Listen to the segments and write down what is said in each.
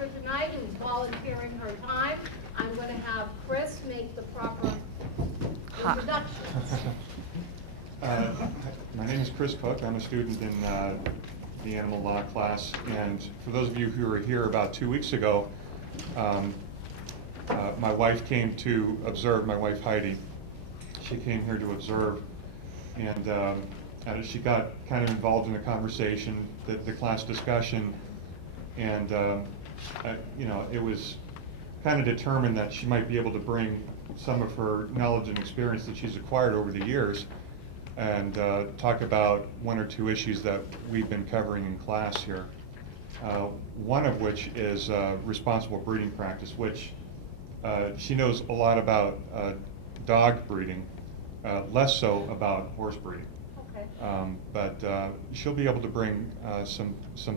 Chapter tonight, who's volunteering her time. I'm going to have Chris make the proper introductions. My name is Chris Cook. I'm a student in the animal law class, and for those of you who were here about 2 weeks ago, my wife came to observe, my wife Heidi. She came here to observe, and she got kind of involved in the conversation, the class discussion, and it was kind of determined that she might be able to bring some of her knowledge and experience that she's acquired over the years and talk about one or two issues that we've been covering in class here. One of which is responsible breeding practice, which she knows a lot about dog breeding, less so about horse breeding. Okay. But she'll be able to bring some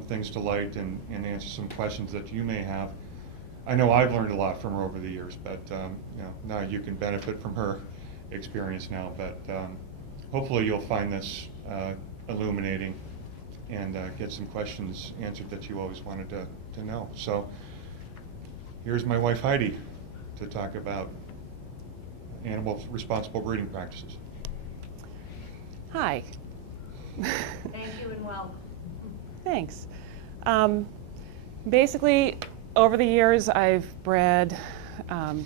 things to light and answer some questions that you may have. I know I've learned a lot from her over the years, but now you can benefit from her experience now. But hopefully you'll find this illuminating and get some questions answered that you always wanted to know. So here's my wife Heidi to talk about animal responsible breeding practices. Hi. Thank you and welcome. Thanks. Basically, over the years, I've bred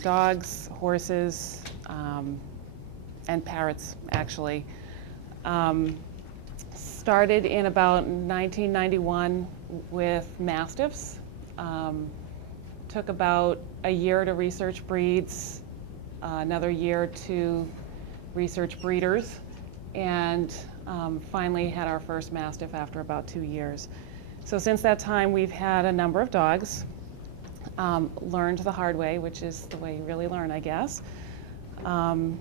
dogs, horses, and parrots, actually. Started in about 1991 with Mastiffs. Took about a year to research breeds, another year to research breeders, and finally had our first Mastiff after about 2 years. So since that time, we've had a number of dogs. Learned the hard way, which is the way you really learn, I guess. And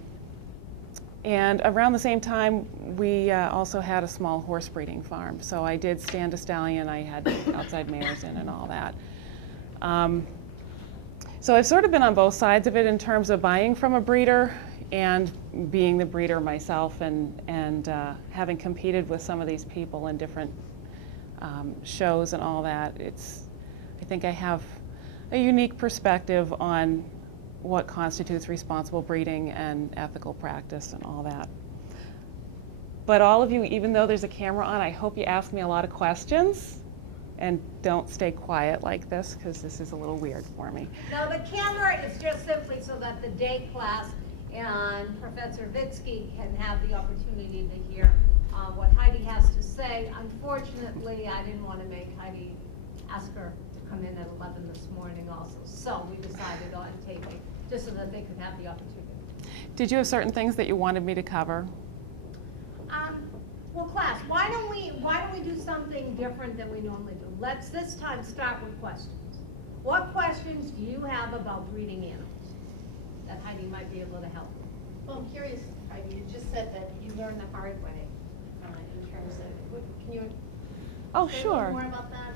around the same time, we also had a small horse breeding farm. So I did stand a stallion, I had outside mares in and all that. So I've sort of been on both sides of it in terms of buying from a breeder and being the breeder myself, and having competed with some of these people in different shows and all that. I think I have a unique perspective on what constitutes responsible breeding and ethical practice and all that. But all of you, even though there's a camera on, I hope you ask me a lot of questions and don't stay quiet like this, because this is a little weird for me. Now the camera is just simply so that the day class and Professor Vitsky can have the opportunity to hear what Heidi has to say. Unfortunately, I didn't want to make Heidi ask her to come in at 11 this morning also. So we decided on taping, just so that they could have the opportunity. Did you have certain things that you wanted me to cover? Well, class, why don't we do something different than we normally do? Let's this time start with questions. What questions do you have about breeding animals that Heidi might be able to help with? Well, I'm curious, Heidi, you just said that you learned the hard way in terms of, can you say a little more about that?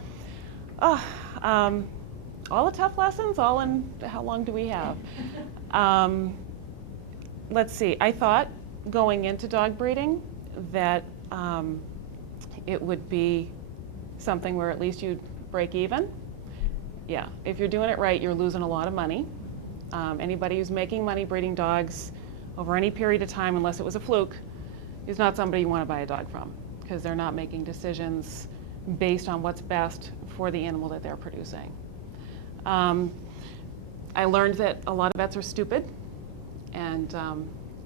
All the tough lessons, all in how long do we have? Let's see, I thought going into dog breeding that it would be something where at least you'd break even. Yeah, if you're doing it right, you're losing a lot of money. Anybody who's making money breeding dogs over any period of time, unless it was a fluke, is not somebody you want to buy a dog from, because they're not making decisions based on what's best for the animal that they're producing. I learned that a lot of vets are stupid and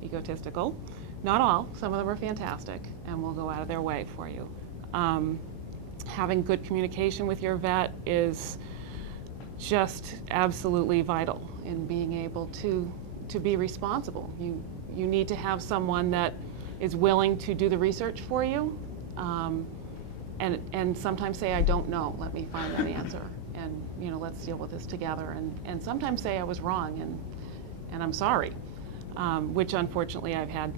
egotistical. Not all, some of them are fantastic and will go out of their way for you. Having good communication with your vet is just absolutely vital in being able to be responsible. You need to have someone that is willing to do the research for you, and sometimes say, I don't know, let me find that answer, and let's deal with this together, and sometimes say I was wrong and I'm sorry, which unfortunately I've had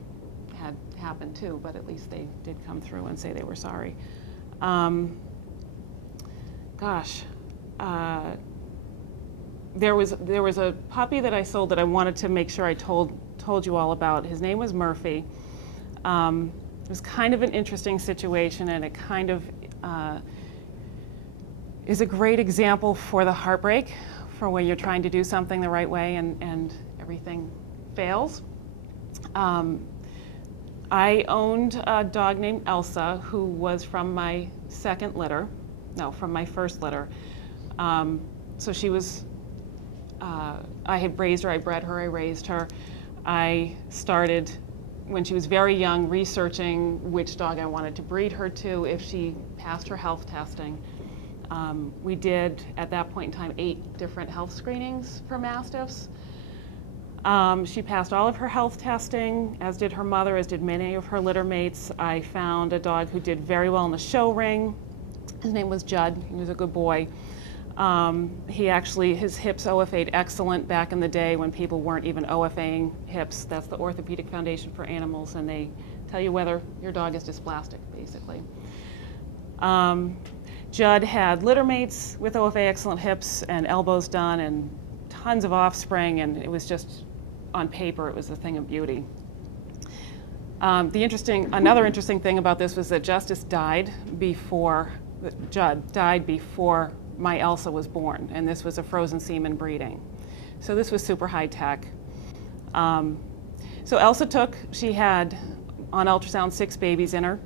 happen too, but at least they did come through and say they were sorry. There was a puppy that I sold that I wanted to make sure I told you all about. His name was Murphy. It was kind of an interesting situation, and it kind of is a great example for the heartbreak, for when you're trying to do something the right way and everything fails. I owned a dog named Elsa, who was from my from my first litter. So she was, I had raised her, I bred her, I raised her. I started, when she was very young, researching which dog I wanted to breed her to if she passed her health testing. We did, at that point in time, 8 different health screenings for Mastiffs. She passed all of her health testing, as did her mother, as did many of her litter mates. I found a dog who did very well in the show ring. His name was Judd. He was a good boy. His hips OFA'd excellent back in the day when people weren't even OFAing hips. That's the Orthopedic Foundation for Animals, and they tell you whether your dog is dysplastic, basically. Judd had litter mates with OFA excellent hips and elbows done and tons of offspring, and it was just, on paper, it was a thing of beauty. Another interesting thing about this was that Judd died before my Elsa was born, and this was a frozen semen breeding. So this was super high tech. So Elsa she had, on ultrasound, 6 babies in her,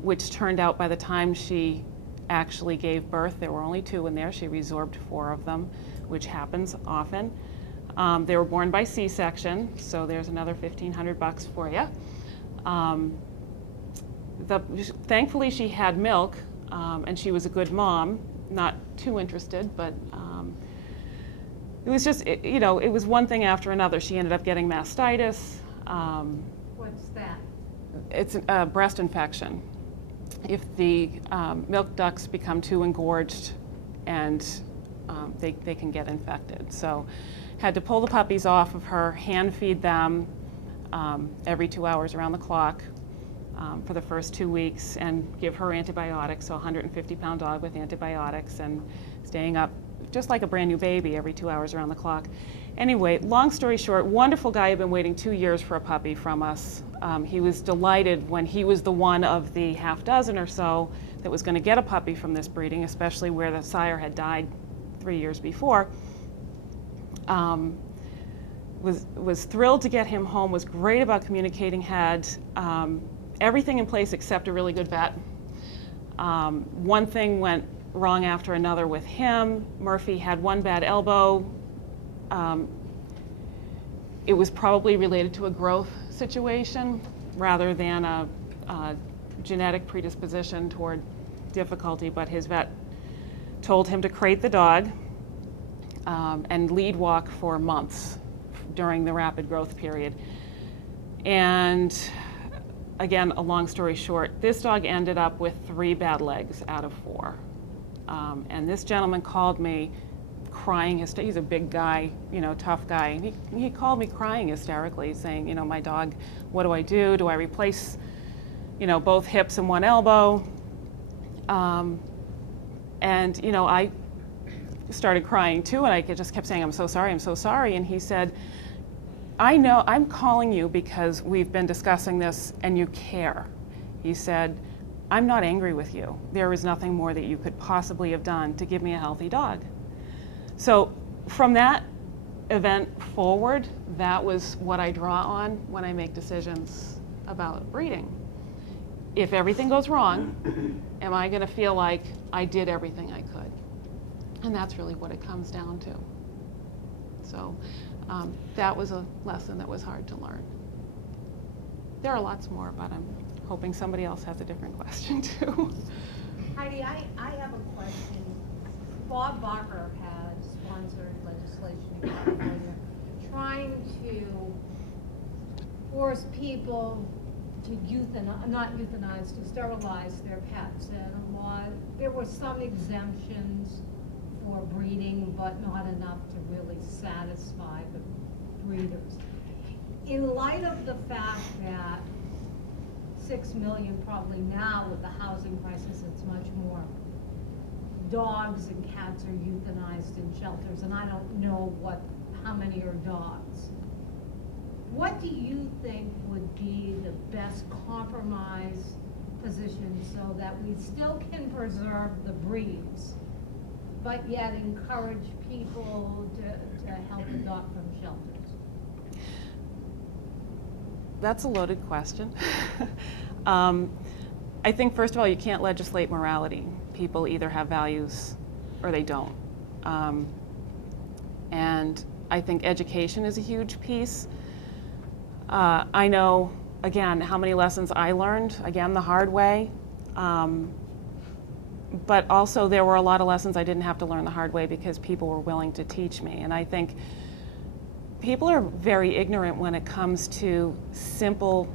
which turned out by the time she actually gave birth, there were only 2 in there. She resorbed 4 of them, which happens often. They were born by C-section, so there's another $1,500 for you. Thankfully, she had milk, and she was a good mom, not too interested, but it was just, it was one thing after another. She ended up getting mastitis. What's that? It's a breast infection. If the milk ducts become too engorged, and they can get infected. So had to pull the puppies off of her, hand feed them every 2 hours around the clock for the first 2 weeks, and give her antibiotics, so a 150-pound dog with antibiotics, and staying up just like a brand new baby every 2 hours around the clock. Anyway, long story short, wonderful guy had been waiting 2 years for a puppy from us. He was delighted when he was the one of the half dozen or so that was going to get a puppy from this breeding, especially where the sire had died 3 years before. Was thrilled to get him home, was great about communicating, had everything in place except a really good vet. One thing went wrong after another with him. Murphy had one bad elbow. It was probably related to a growth situation rather than a genetic predisposition toward difficulty, but his vet told him to crate the dog and lead walk for months during the rapid growth period. And again, a long story short, this dog ended up with 3 bad legs out of 4. And this gentleman called me crying. He's a big guy, tough guy. And he called me crying hysterically, saying, my dog, what do I do? Do I replace, both hips and one elbow? And, I started crying too, and I just kept saying, I'm so sorry, I'm so sorry. And he said, I know, I'm calling you because we've been discussing this and you care. He said, I'm not angry with you. There is nothing more that you could possibly have done to give me a healthy dog. So from that event forward, that was what I draw on when I make decisions about breeding. If everything goes wrong, am I going to feel like I did everything I could? And that's really what it comes down to. So that was a lesson that was hard to learn. There are lots more, but I'm hoping somebody else has a different question too. Heidi, I have a question. Bob Barker has sponsored legislation in California trying to force people to to sterilize their pets. And there were some exemptions for breeding, but not enough to really satisfy the breeders. In light of the fact that 6 million probably now with the housing crisis, it's much more, dogs and cats are euthanized in shelters, and I don't know how many are dogs. What do you think would be the best compromise position so that we still can preserve the breeds, but yet encourage people to help adopt from shelters? That's a loaded question. I think, first of all, you can't legislate morality. People either have values or they don't. And I think education is a huge piece. I know, again, how many lessons I learned, again, the hard way. But also there were a lot of lessons I didn't have to learn the hard way because people were willing to teach me. And I think people are very ignorant when it comes to simple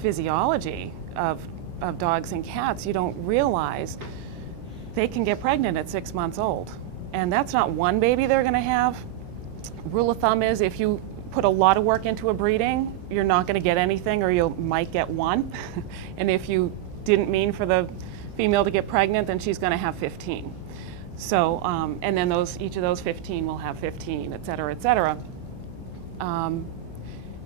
physiology of dogs and cats. You don't realize they can get pregnant at 6 months old. And that's not one baby they're going to have. Rule of thumb is if you put a lot of work into a breeding, you're not going to get anything, or you might get one. And if you didn't mean for the female to get pregnant, then she's going to have 15. So, and then each of those 15 will have 15, et cetera, et cetera.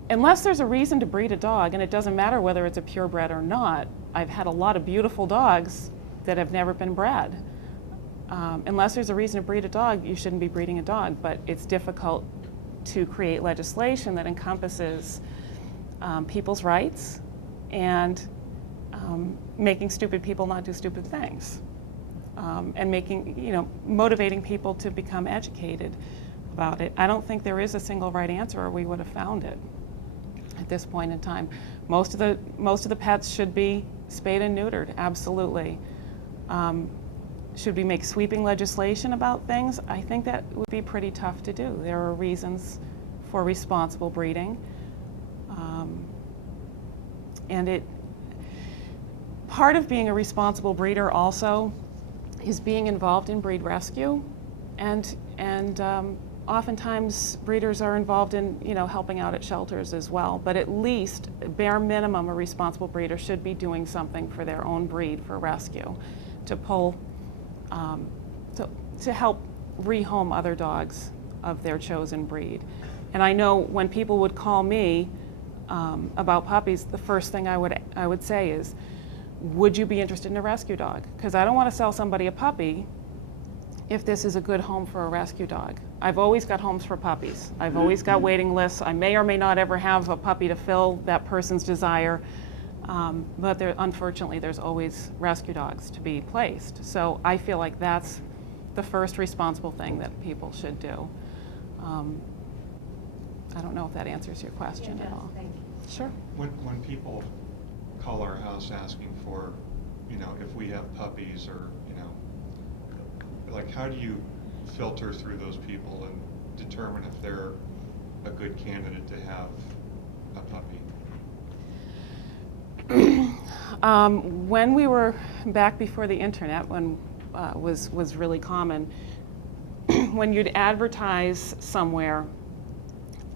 Unless there's a reason to breed a dog, and it doesn't matter whether it's a purebred or not. I've had a lot of beautiful dogs that have never been bred. Unless there's a reason to breed a dog, you shouldn't be breeding a dog, but it's difficult to create legislation that encompasses people's rights and making stupid people not do stupid things, and motivating people to become educated about it. I don't think there is a single right answer, or we would have found it at this point in time. Most of the pets should be spayed and neutered, absolutely. Should we make sweeping legislation about things? I think that would be pretty tough to do. There are reasons for responsible breeding. And part of being a responsible breeder also is being involved in breed rescue. And oftentimes breeders are involved in helping out at shelters as well. But at least, bare minimum, a responsible breeder should be doing something for their own breed for rescue, to pull to help rehome other dogs of their chosen breed. And I know when people would call me about puppies, the first thing I would say is, would you be interested in a rescue dog? Because I don't want to sell somebody a puppy if this is a good home for a rescue dog. I've always got homes for puppies. I've always got waiting lists. I may or may not ever have a puppy to fill that person's desire. But unfortunately, there's always rescue dogs to be placed. So I feel like that's the first responsible thing that people should do. I don't know if that answers your question at all. Thank you. Sure. When people call our house asking for, if we have puppies or, like, how do you filter through those people and determine if they're a good candidate to have a puppy? When we were back before the internet, when was really common, when you'd advertise somewhere,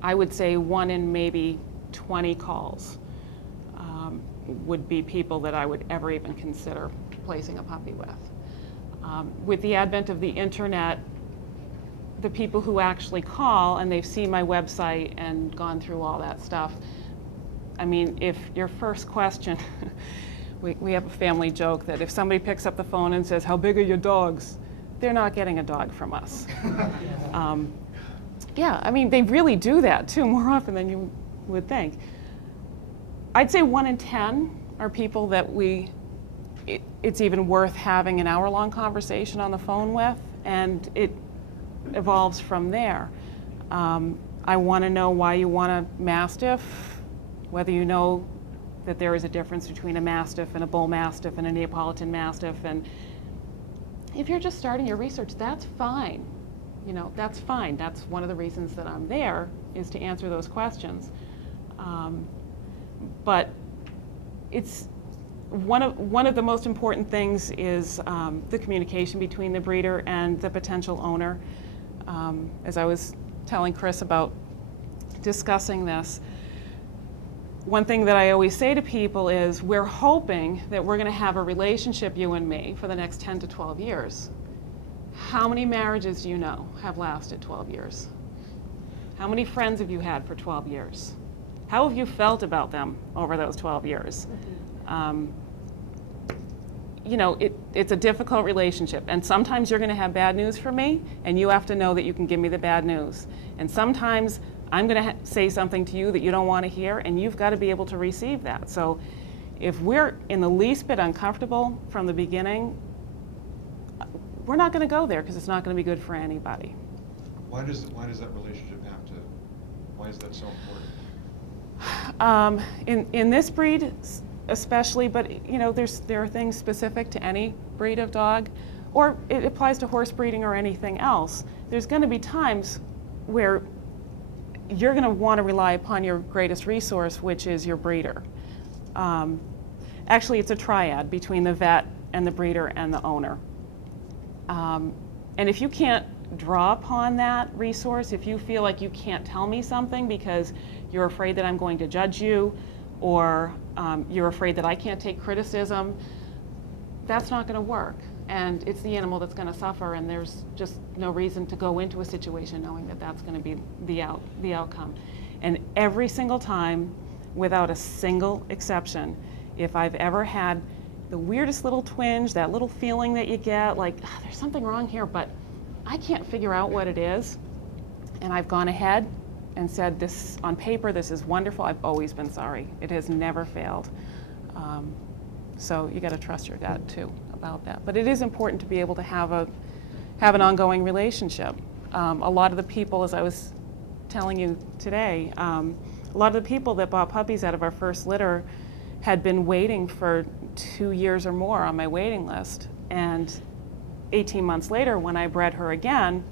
I would say 1 in maybe 20 calls would be people that I would ever even consider placing a puppy with. With the advent of the internet, the people who actually call and they've seen my website and gone through all that stuff, I mean, if your first question, we have a family joke that if somebody picks up the phone and says, "How big are your dogs?" they're not getting a dog from us. Yeah, I mean, they really do that too, more often than you would think. I'd say 1 in 10 are people that it's even worth having an hour-long conversation on the phone with, and it evolves from there. I want to know why you want a Mastiff, whether you know that there is a difference between a Mastiff and a Bull Mastiff and a Neapolitan Mastiff. And if you're just starting your research, that's fine. That's fine. That's one of the reasons that I'm there, is to answer those questions. But it's one of the most important things is the communication between the breeder and the potential owner. As I was telling Chris about discussing this, one thing that I always say to people is, we're hoping that we're going to have a relationship, you and me, for the next 10 to 12 years. How many marriages do you know have lasted 12 years? How many friends have you had for 12 years? How have you felt about them over those 12 years? you know, it's a difficult relationship. And sometimes you're going to have bad news for me, and you have to know that you can give me the bad news. And sometimes I'm going to say something to you that you don't want to hear, and you've got to be able to receive that. So if we're in the least bit uncomfortable from the beginning, we're not going to go there because it's not going to be good for anybody. Why does that relationship have to, why is that so important? In this breed especially, but you know, there are things specific to any breed of dog, or it applies to horse breeding or anything else. There's going to be times where you're going to want to rely upon your greatest resource, which is your breeder. Actually, it's a triad between the vet and the breeder and the owner. And if you can't draw upon that resource, if you feel like you can't tell me something because you're afraid that I'm going to judge you, or you're afraid that I can't take criticism, that's not going to work. And it's the animal that's going to suffer, and there's just no reason to go into a situation knowing that that's going to be the outcome. And every single time, without a single exception, if I've ever had the weirdest little twinge, that little feeling that you get, like, there's something wrong here, but I can't figure out what it is, and I've gone ahead and said, this on paper, this is wonderful, I've always been sorry. It has never failed. So you got to trust your gut too about that. But it is important to be able to have an ongoing relationship. A lot of the people, as I was telling you today, a lot of the people that bought puppies out of our first litter had been waiting for 2 years or more on my waiting list. And 18 months later, when I bred her again,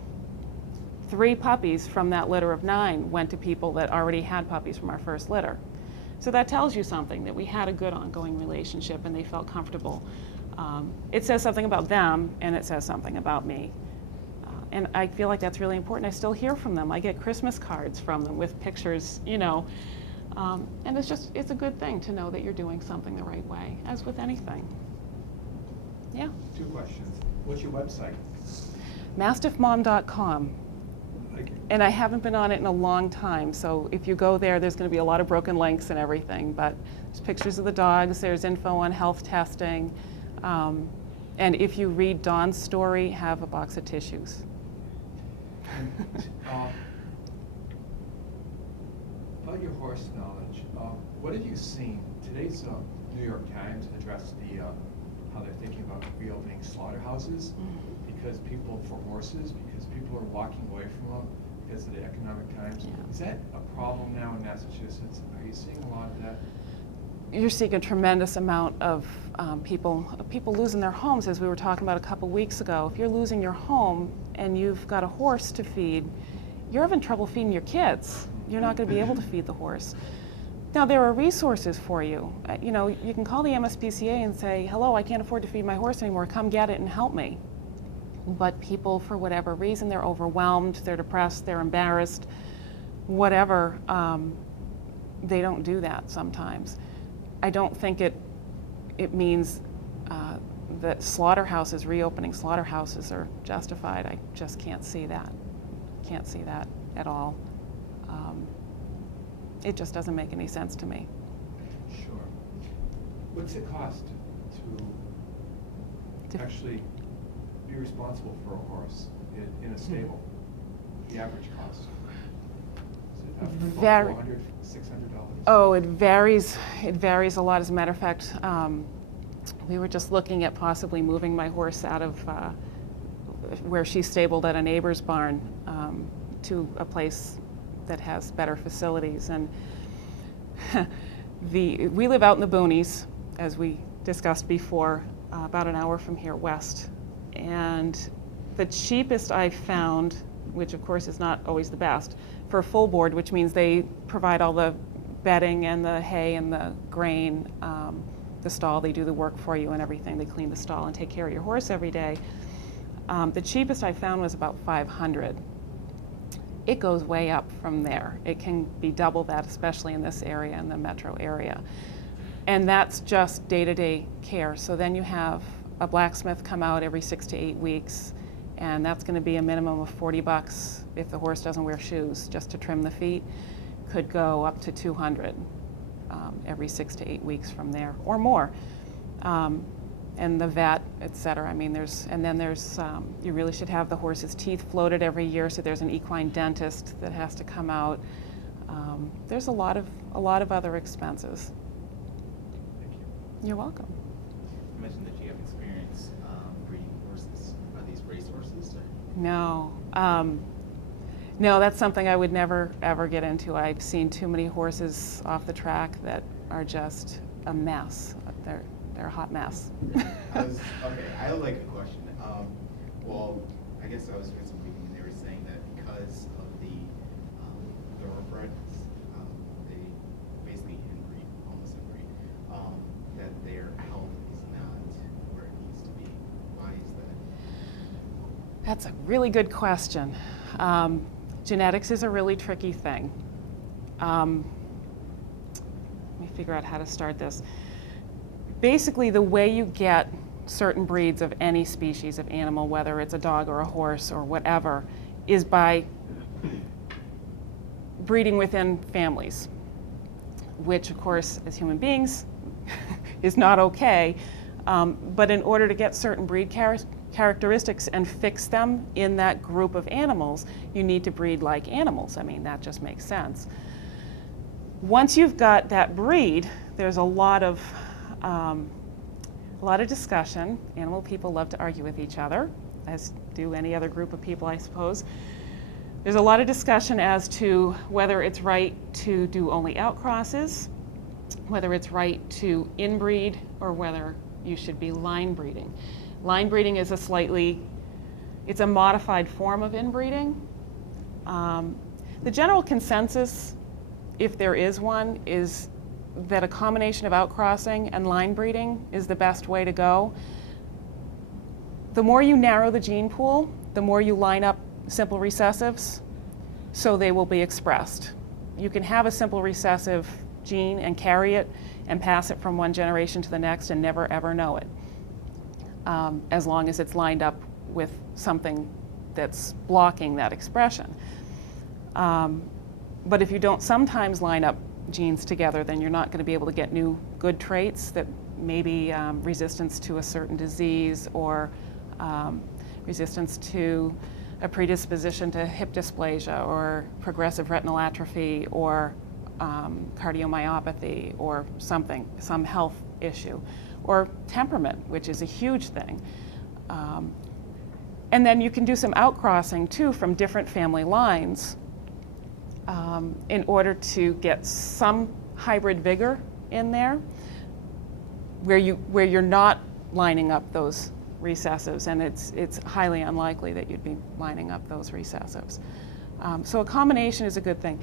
3 puppies from that litter of 9 went to people that already had puppies from our first litter. So that tells you something, that we had a good ongoing relationship and they felt comfortable. It says something about them, and it says something about me. And I feel like that's really important. I still hear from them. I get Christmas cards from them with pictures, you know. And it's a good thing to know that you're doing something the right way, as with anything. Yeah. 2 questions. What's your website? MastiffMom.com. And I haven't been on it in a long time, so if you go there, there's going to be a lot of broken links and everything, but there's pictures of the dogs, there's info on health testing, and if you read Dawn's story, have a box of tissues. About your horse knowledge, what have you seen? Today's New York Times addressed how they're thinking about reopening slaughterhouses because people are walking away from them because of the economic times. Yeah. Is that a problem now in Massachusetts? Are you seeing a lot of that? You're seeing a tremendous amount of people losing their homes, as we were talking about a couple weeks ago. If you're losing your home and you've got a horse to feed, you're having trouble feeding your kids. You're not going to be able to feed the horse. Now, there are resources for you. You know, you can call the MSPCA and say, hello, I can't afford to feed my horse anymore, come get it and help me. But people, for whatever reason, they're overwhelmed, they're depressed, they're embarrassed, whatever, they don't do that sometimes. I don't think it means that reopening slaughterhouses are justified. I just can't see that. Can't see that at all. It just doesn't make any sense to me. Sure. What's it cost to actually be responsible for a horse in a stable? The average cost? Is it Very. $400, $600? Oh, it varies. It varies a lot. As a matter of fact, we were just looking at possibly moving my horse out of where she's stabled at a neighbor's barn to a place that has better facilities. And we live out in the boonies, as we discussed before, about an hour from here west. And the cheapest I found, which of course is not always the best, for a full board, which means they provide all the bedding and the hay and the grain, the stall, they do the work for you and everything. They clean the stall and take care of your horse every day. The cheapest I found was about $500. It goes way up from there. It can be double that, especially in this area, in the metro area. And that's just day-to-day care. So then you have a blacksmith come out every 6 to 8 weeks, and that's going to be a minimum of $40 if the horse doesn't wear shoes, just to trim the feet. Could go up to $200 every 6 to 8 weeks from there, or more. and the vet, et cetera. I mean, you really should have the horse's teeth floated every year, so there's an equine dentist that has to come out. There's a lot of other expenses. Thank you. You're welcome. You mentioned that you have experience breeding horses. Are these race horses? Or? No. No, that's something I would never, ever get into. I've seen too many horses off the track that are just a mess. They're a hot mess. Okay, I have like a question. Well, I guess I was doing some reading and they were saying that because of the thoroughbreds, they basically inbreed, almost inbreed, that their health is not where it needs to be. Why is that? That's a really good question. Genetics is a really tricky thing. Let me figure out how to start this. Basically, the way you get certain breeds of any species of animal, whether it's a dog or a horse or whatever, is by breeding within families, which, of course, as human beings, is not okay. But in order to get certain breed characteristics and fix them in that group of animals, you need to breed like animals. I mean, that just makes sense. Once you've got that breed, there's a lot of discussion. Animal people love to argue with each other, as do any other group of people, I suppose. There's a lot of discussion as to whether it's right to do only outcrosses, whether it's right to inbreed, or whether you should be line breeding. Line breeding is it's a modified form of inbreeding. The general consensus, if there is one, is that a combination of outcrossing and line breeding is the best way to go. The more you narrow the gene pool, the more you line up simple recessives, so they will be expressed. You can have a simple recessive gene and carry it and pass it from one generation to the next and never ever know it, as long as it's lined up with something that's blocking that expression. But if you don't sometimes line up genes together, then you're not going to be able to get new good traits that maybe resistance to a certain disease, or resistance to a predisposition to hip dysplasia, or progressive retinal atrophy, or cardiomyopathy, or some health issue, or temperament, which is a huge thing. And then you can do some outcrossing too from different family lines in order to get some hybrid vigor in there, where you're not lining up those recessives, and it's highly unlikely that you'd be lining up those recessives. So a combination is a good thing.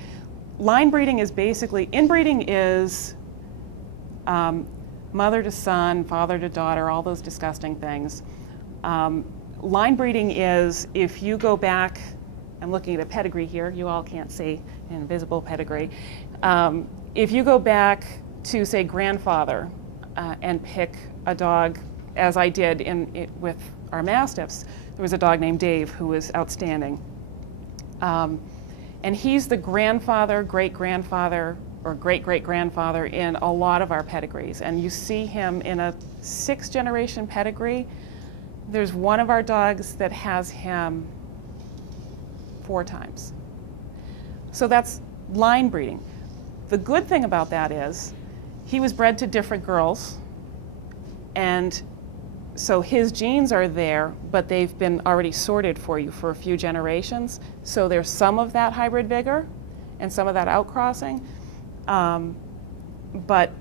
Line breeding is inbreeding is mother to son, father to daughter, all those disgusting things. Line breeding is if you go back, I'm looking at a pedigree here, you all can't see an invisible pedigree. If you go back to, say, grandfather and pick a dog, as I did with our Mastiffs, there was a dog named Dave who was outstanding. And he's the grandfather, great-grandfather, or great-great-grandfather in a lot of our pedigrees. And you see him in a 6th-generation pedigree. There's one of our dogs that has him 4 times. So that's line breeding. The good thing about that is he was bred to different girls, and so his genes are there, but they've been already sorted for you for a few generations. So there's some of that hybrid vigor and some of that outcrossing, but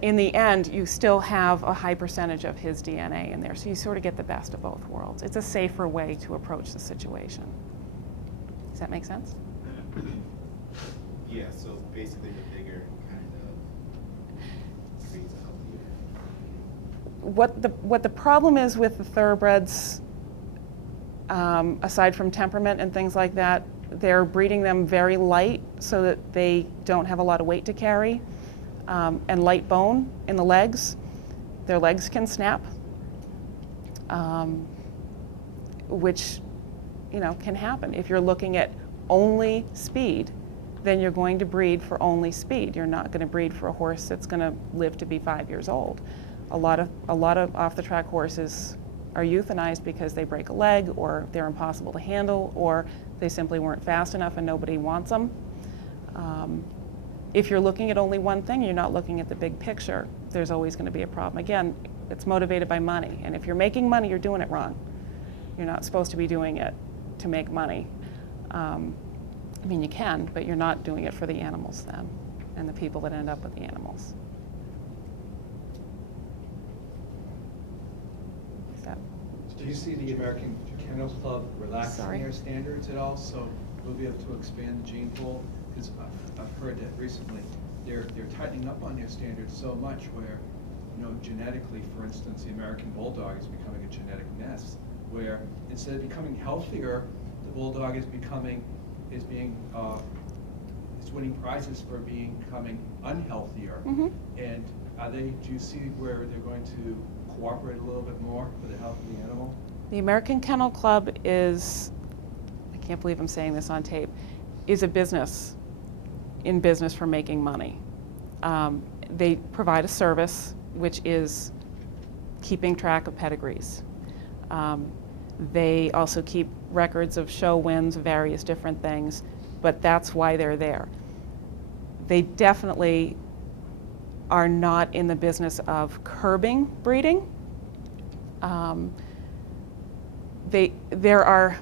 in the end, you still have a high percentage of his DNA in there, so you sort of get the best of both worlds. It's a safer way to approach the situation. Does that make sense? Yeah, so basically the bigger kind of creates a healthier. What the problem is with the thoroughbreds, aside from temperament and things like that, they're breeding them very light so that they don't have a lot of weight to carry, and light bone in the legs. Their legs can snap, which can happen. If you're looking at only speed, then you're going to breed for only speed. You're not going to breed for a horse that's going to live to be 5 years old. A lot of off-the-track horses are euthanized because they break a leg, or they're impossible to handle, or they simply weren't fast enough and nobody wants them. If you're looking at only one thing, you're not looking at the big picture, there's always going to be a problem. Again, it's motivated by money, and if you're making money, you're doing it wrong. You're not supposed to be doing it to make money. I mean, you can, but you're not doing it for the animals then, and the people that end up with the animals. Do you see the American Kennel Club relaxing Sorry. their standards at all, so we'll be able to expand the gene pool? Because I've heard that recently they're tightening up on their standards so much where, you know, genetically, for instance, the American Bulldog is becoming a genetic mess, where instead of becoming healthier, the Bulldog is winning prizes for becoming unhealthier. Mm-hmm. And do you see where they're going to cooperate a little bit more for the health of the animal? The American Kennel Club is, I can't believe I'm saying this on tape, is a business in business for making money. They provide a service which is keeping track of pedigrees. They also keep records of show wins, various different things, but that's why they're there. They definitely are not in the business of curbing breeding. There are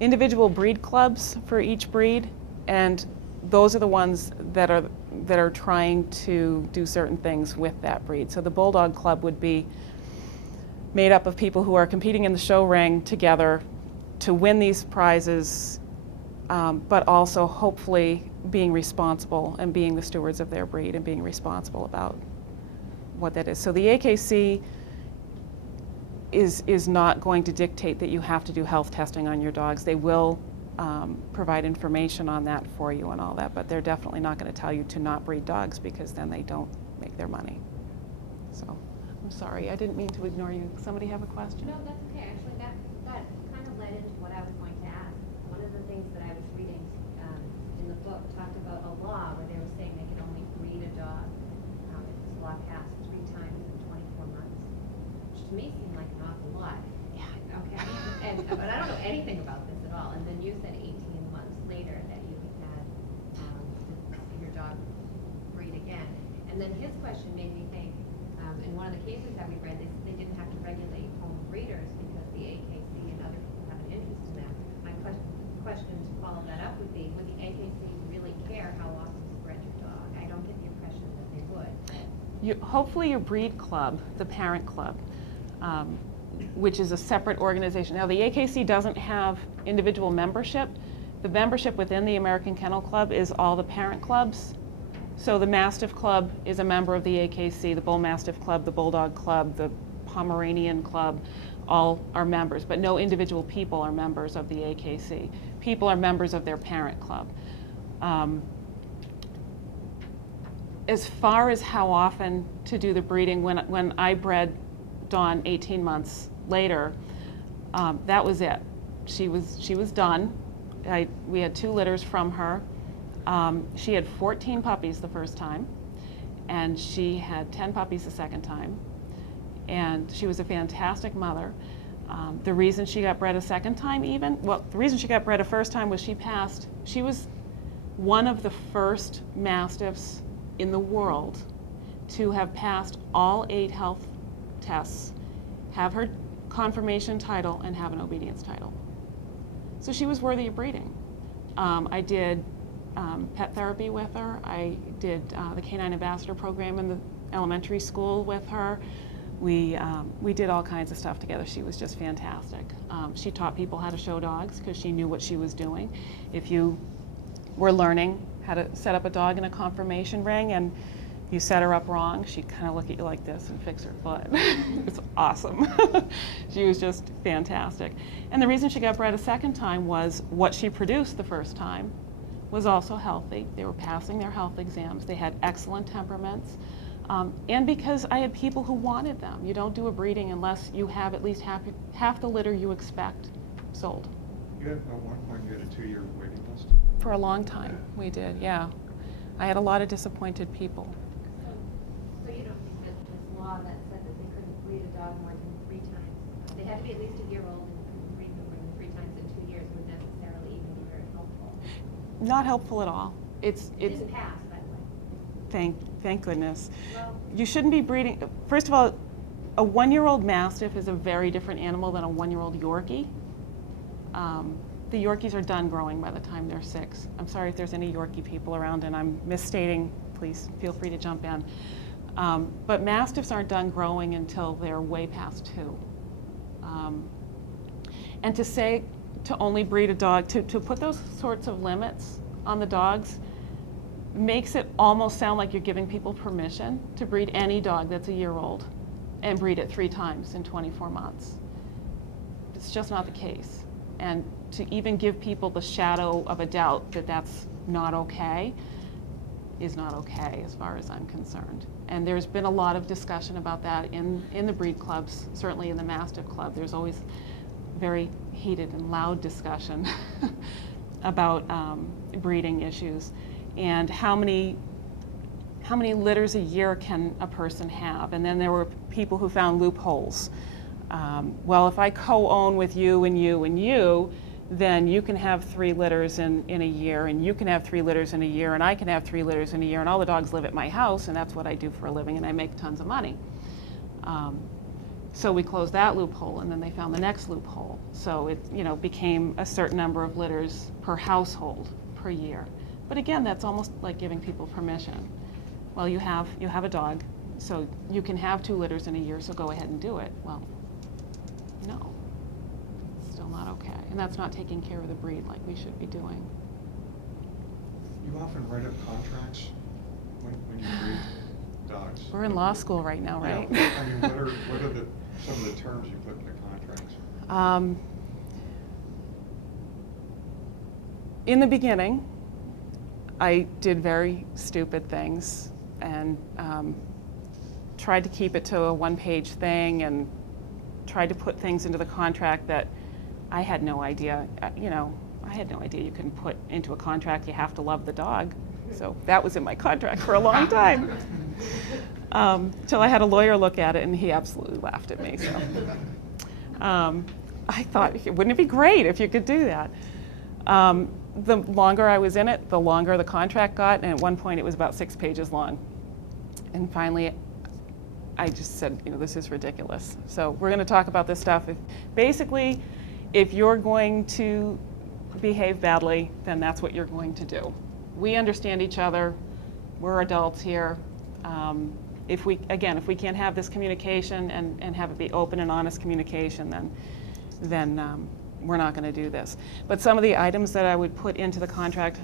individual breed clubs for each breed, and those are the ones that are trying to do certain things with that breed. So the Bulldog Club would be made up of people who are competing in the show ring together to win these prizes, but also hopefully being responsible and being the stewards of their breed and being responsible about what that is. So the AKC is not going to dictate that you have to do health testing on your dogs. They will provide information on that for you and all that, but they're definitely not going to tell you to not breed dogs, because then they don't make their money. So I'm sorry, I didn't mean to ignore you. Somebody have a question? No, that's okay. Actually, that kind of led into what I was going to ask. One of the things that I was reading in the book talked about a law where they were saying they could only breed a dog if this law passed 3 times in 24 months, which to me seemed like an awful lot. Yeah. Okay. But I don't know anything about this at all. And then you said 18 months later that you had your dog breed again. And then his question made me think, in one of the cases that we read, they didn't have to regulate home breeders because the AKC and other people have an interest in that. My question to follow that up would be, would the AKC really care how often you bred your dog? I don't get the impression that they would. Hopefully your breed club, the parent club, which is a separate organization. Now the AKC doesn't have individual membership. The membership within the American Kennel Club is all the parent clubs. So the Mastiff Club is a member of the AKC, the Bull Mastiff Club, the Bulldog Club, the Pomeranian Club, all are members, but no individual people are members of the AKC. People are members of their parent club. As far as how often to do the breeding, when I bred Dawn 18 months later, that was it. She was done. We had 2 litters from her. She had 14 puppies the first time, and she had 10 puppies the second time, and she was a fantastic mother. The reason she got bred a second time the reason she got bred a first time was she was one of the first Mastiffs in the world to have passed all 8 health tests, have her conformation title, and have an obedience title. So she was worthy of breeding. I did pet therapy with her. I did the Canine Ambassador program in the elementary school with her. We did all kinds of stuff together. She was just fantastic. She taught people how to show dogs because she knew what she was doing. If you were learning how to set up a dog in a conformation ring and you set her up wrong, she'd kind of look at you like this and fix her foot. It's awesome. She was just fantastic. And the reason she got bred a second time was what she produced the first time was also healthy. They were passing their health exams. They had excellent temperaments. And because I had people who wanted them. You don't do a breeding unless you have at least half the litter you expect sold. You had, at one point, you had a 2-year waiting list? For a long time, we did, yeah. I had a lot of disappointed people. So you don't think that this law that said that dog more than 3 times. They had to be at least a year old and breed them more than 3 times in 2 years would necessarily even be very helpful. Not helpful at all. It didn't pass that way. Thank goodness. Well, You shouldn't be breeding, first of all, a 1-year-old Mastiff is a very different animal than a 1-year-old Yorkie. The Yorkies are done growing by the time they're 6. I'm sorry if there's any Yorkie people around and I'm misstating, please feel free to jump in. But Mastiffs aren't done growing until they're way past 2. And to say to only breed a dog, to put those sorts of limits on the dogs makes it almost sound like you're giving people permission to breed any dog that's a year old and breed it 3 times in 24 months. It's just not the case. And to even give people the shadow of a doubt that that's not okay is not okay as far as I'm concerned. And there's been a lot of discussion about that in the breed clubs, certainly in the Mastiff Club. There's always very heated and loud discussion about breeding issues and how many litters a year can a person have. And then there were people who found loopholes. Well, if I co-own with you and you and you, then you can have 3 litters in a year, and you can have 3 litters in a year, and I can have 3 litters in a year, and all the dogs live at my house, and that's what I do for a living, and I make tons of money. So we closed that loophole, and then they found the next loophole. So it became a certain number of litters per household per year. But again, that's almost like giving people permission. Well, you have a dog, so you can have 2 litters in a year, so go ahead and do it. Well, no, it's still not okay. And that's not taking care of the breed like we should be doing. You often write up contracts when you breed dogs. We're in law school right now, right? Yeah. I mean, what are some of the terms you put in the contracts? In the beginning, I did very stupid things and tried to keep it to a 1-page thing and tried to put things into the contract that I had no idea. I had no idea you can put into a contract you have to love the dog. So that was in my contract for a long time. Till I had a lawyer look at it and he absolutely laughed at me. So I thought, wouldn't it be great if you could do that? The longer I was in it, the longer the contract got, and at one point it was about 6 pages long. And finally, I just said, this is ridiculous. So we're going to talk about this stuff. Basically, if you're going to behave badly, then that's what you're going to do. We understand each other. We're adults here. If we can't have this communication and have it be open and honest communication, then we're not going to do this. But some of the items that I would put into the contract,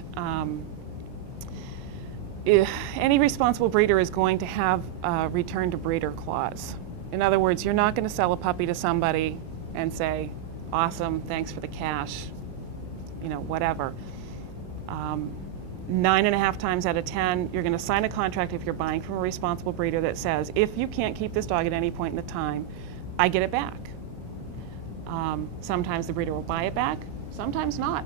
any responsible breeder is going to have a return to breeder clause. In other words, you're not going to sell a puppy to somebody and say, awesome, thanks for the cash, whatever. 9.5 times out of 10, you're going to sign a contract if you're buying from a responsible breeder that says, if you can't keep this dog at any point in the time, I get it back. Sometimes the breeder will buy it back, sometimes not.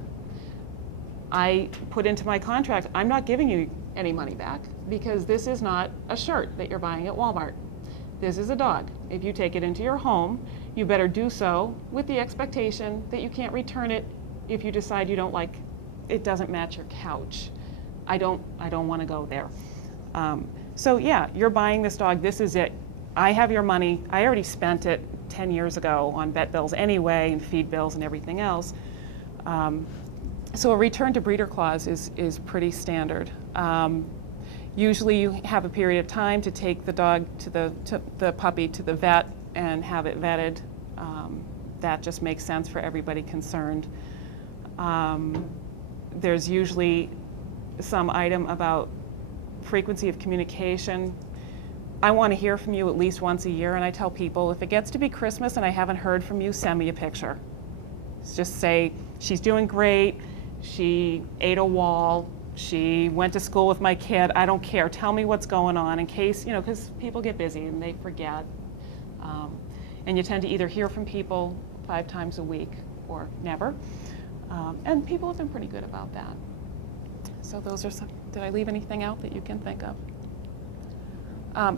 I put into my contract, I'm not giving you any money back because this is not a shirt that you're buying at Walmart. This is a dog. If you take it into your home, you better do so with the expectation that you can't return it if you decide you don't like it, doesn't match your couch. I don't want to go there. So yeah, you're buying this dog, this is it. I have your money. I already spent it 10 years ago on vet bills anyway and feed bills and everything else. So a return to breeder clause is pretty standard. Usually you have a period of time to take the dog to the puppy to the vet and have it vetted. That just makes sense for everybody concerned. There's usually some item about frequency of communication. I want to hear from you at least once a year, and I tell people, if it gets to be Christmas and I haven't heard from you, send me a picture. Just say, she's doing great, she ate a wall, she went to school with my kid, I don't care, tell me what's going on in case, because people get busy and they forget. And you tend to either hear from people 5 times a week or never. And people have been pretty good about that. So those are some, did I leave anything out that you can think of?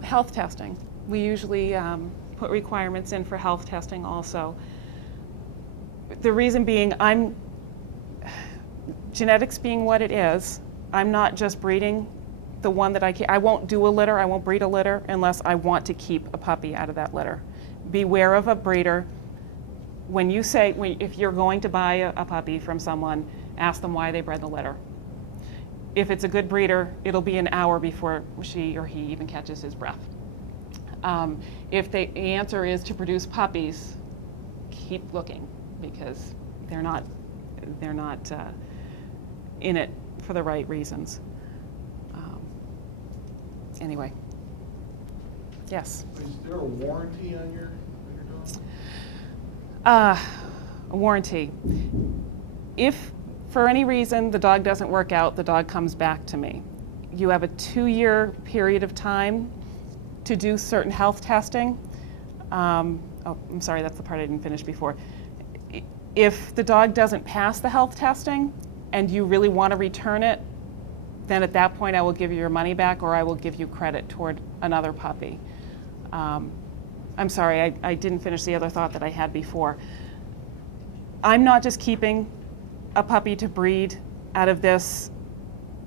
Health testing. We usually put requirements in for health testing also. The reason being, genetics being what it is, I'm not just breeding the one that I won't do a litter, I won't breed a litter unless I want to keep a puppy out of that litter. Beware of a breeder. When you say, if you're going to buy a puppy from someone, ask them why they bred the litter. If it's a good breeder, it'll be an hour before she or he even catches his breath. If the answer is to produce puppies, keep looking, because they're not in it for the right reasons. Anyway, yes. Is there a warranty on your dog? A warranty. If for any reason the dog doesn't work out, the dog comes back to me. You have a 2-year period of time to do certain health testing. Oh, I'm sorry, that's the part I didn't finish before. If the dog doesn't pass the health testing and you really want to return it, then at that point I will give you your money back, or I will give you credit toward another puppy. I'm sorry, I didn't finish the other thought that I had before. I'm not just keeping a puppy to breed out of this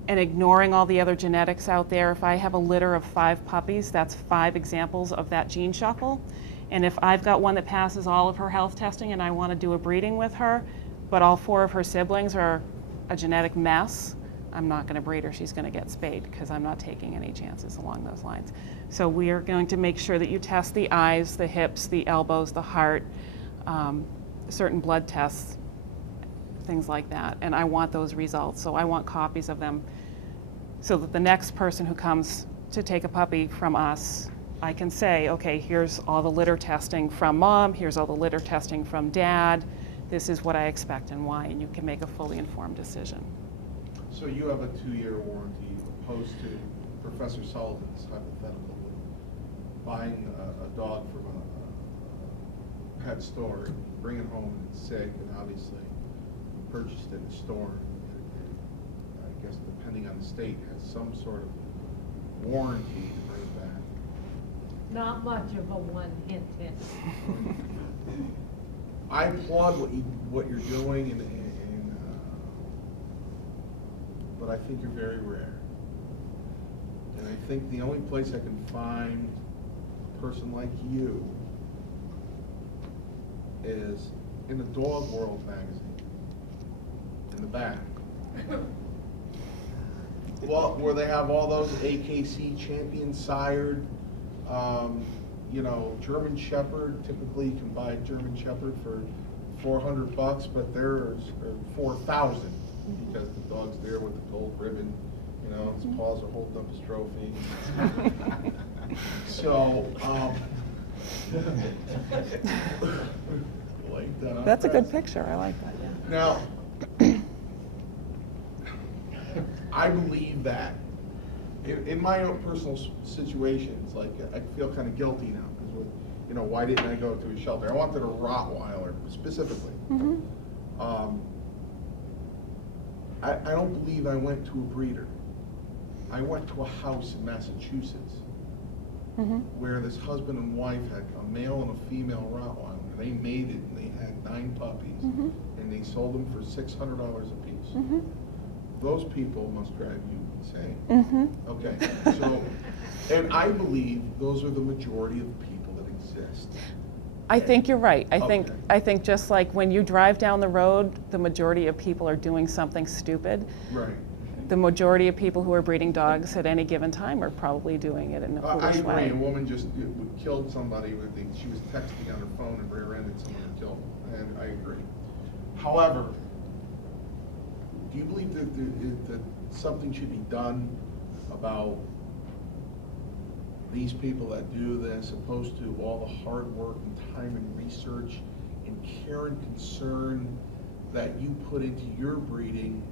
and ignoring all the other genetics out there. If I have a litter of 5 puppies, that's 5 examples of that gene shuffle. And if I've got one that passes all of her health testing and I want to do a breeding with her, but all 4 of her siblings are a genetic mess, I'm not going to breed her. She's going to get spayed, because I'm not taking any chances along those lines. So we are going to make sure that you test the eyes, the hips, the elbows, the heart, certain blood tests, things like that. And I want those results. So I want copies of them so that the next person who comes to take a puppy from us, I can say, okay, here's all the litter testing from mom, here's all the litter testing from dad, this is what I expect and why, and you can make a fully informed decision. So you have a 2-year warranty, opposed to Professor Sullivan's hypothetical with buying a dog from a pet store, and bring it home and it's sick, and obviously you purchased it in a store. And I guess depending on the state, has some sort of warranty to bring it back. Not much of a one hint. I applaud what you're doing, but I think you're very rare. And I think the only place I can find a person like you is in the Dog World magazine, in the back. Well, where they have all those AKC champion sired, German Shepherd. Typically, you can buy a German Shepherd for $400, but there's 4,000 because the dog's there with the gold ribbon. His paws are holding up his trophy. So, like that. That's a good picture. I like that. Yeah. Now, I believe that in my own personal situations, like I feel kind of guilty now because, why didn't I go to a shelter? I wanted a Rottweiler specifically. Mm-hmm. I don't believe I went to a breeder. I went to a house in Massachusetts Mm-hmm. where this husband and wife had a male and a female Rottweiler. They mated and they had 9 puppies, Mm-hmm. and they sold them for $600 a piece. Mm-hmm. Those people must drive you insane. Mm-hmm. Okay, so, and I believe those are the majority of people that exist. I think you're right. Okay. I think just like when you drive down the road, the majority of people are doing something stupid. Right. The majority of people who are breeding dogs at any given time are probably doing it in a I foolish agree. way. A woman just killed somebody with she was texting on her phone and rear-ended someone and killed them, and I agree. However, do you believe that something should be done about these people that do this, opposed to all the hard work and time and research and care and concern that you put into your breeding?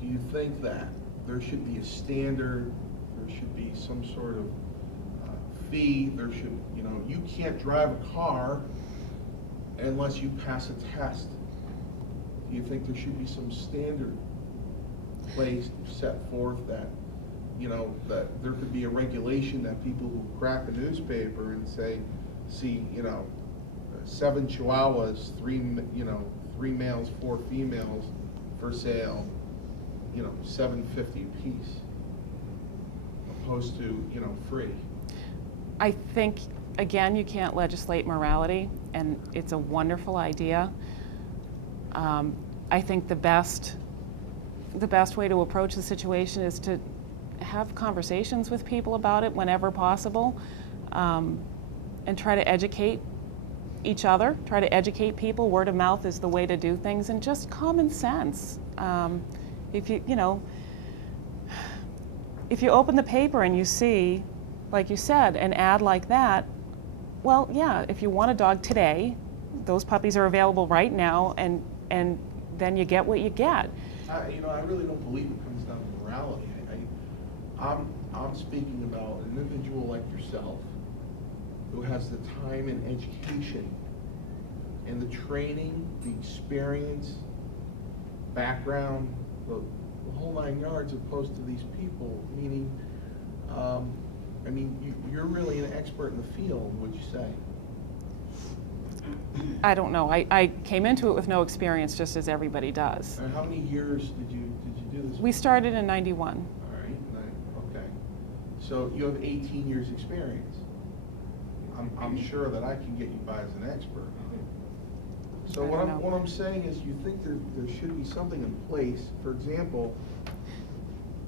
Do you think that there should be a standard, there should be some sort of fee, there should, you can't drive a car unless you pass a test? Do you think there should be some standard place set forth that, that there could be a regulation that people who crack a newspaper and say, see, 7 Chihuahuas, 3 males, 4 females for sale, $750 a piece, opposed to, free. I think, again, you can't legislate morality, and it's a wonderful idea. I think the best way to approach the situation is to have conversations with people about it whenever possible, and try to educate each other, try to educate people. Word of mouth is the way to do things, and just common sense. If you open the paper and you see, like you said, an ad like that, well, yeah, if you want a dog today, those puppies are available right now, and then you get what you get. I really don't believe it comes down to morality. I'm speaking about an individual like yourself who has the time and education and the training, the experience, background, the whole 9 yards, opposed to these people. Meaning, you're really an expert in the field, would you say? I don't know. I came into it with no experience, just as everybody does. And how many years did you do this? We started in '91. All right, okay. So you have 18 years experience. I'm sure that I can get you by as an expert. So I don't know. what I'm saying is, you think there should be something in place. For example,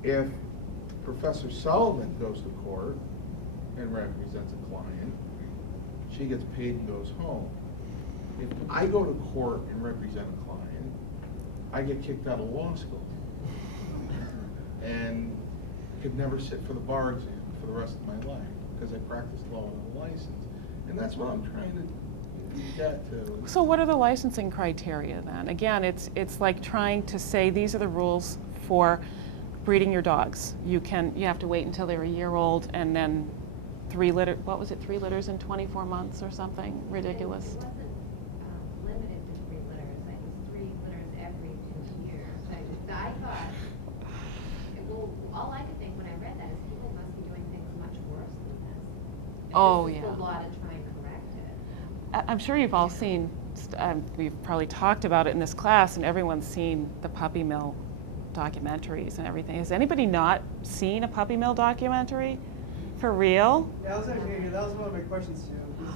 if Professor Sullivan goes to court and represents a client, she gets paid and goes home. If I go to court and represent a client, I get kicked out of law school and could never sit for the bar exam for the rest of my life because I practiced law without a license. And that's what I'm trying to get to. So what are the licensing criteria then? Again, it's like trying to say these are the rules for breeding your dogs. You have to wait until they're a year old, and then 3 litters in 24 months or something ridiculous. It wasn't limited to 3 litters. It was 3 litters every 2 years. I thought, well, all I could think when I read that is people must be doing things much worse than this. And Oh, this is yeah. the law to try and correct it. I'm sure you've all seen, we've probably talked about it in this class, and everyone's seen the puppy mill documentaries and everything. Has anybody not seen a puppy mill documentary? For real? Yeah, that was one of my questions to you. 'Cause,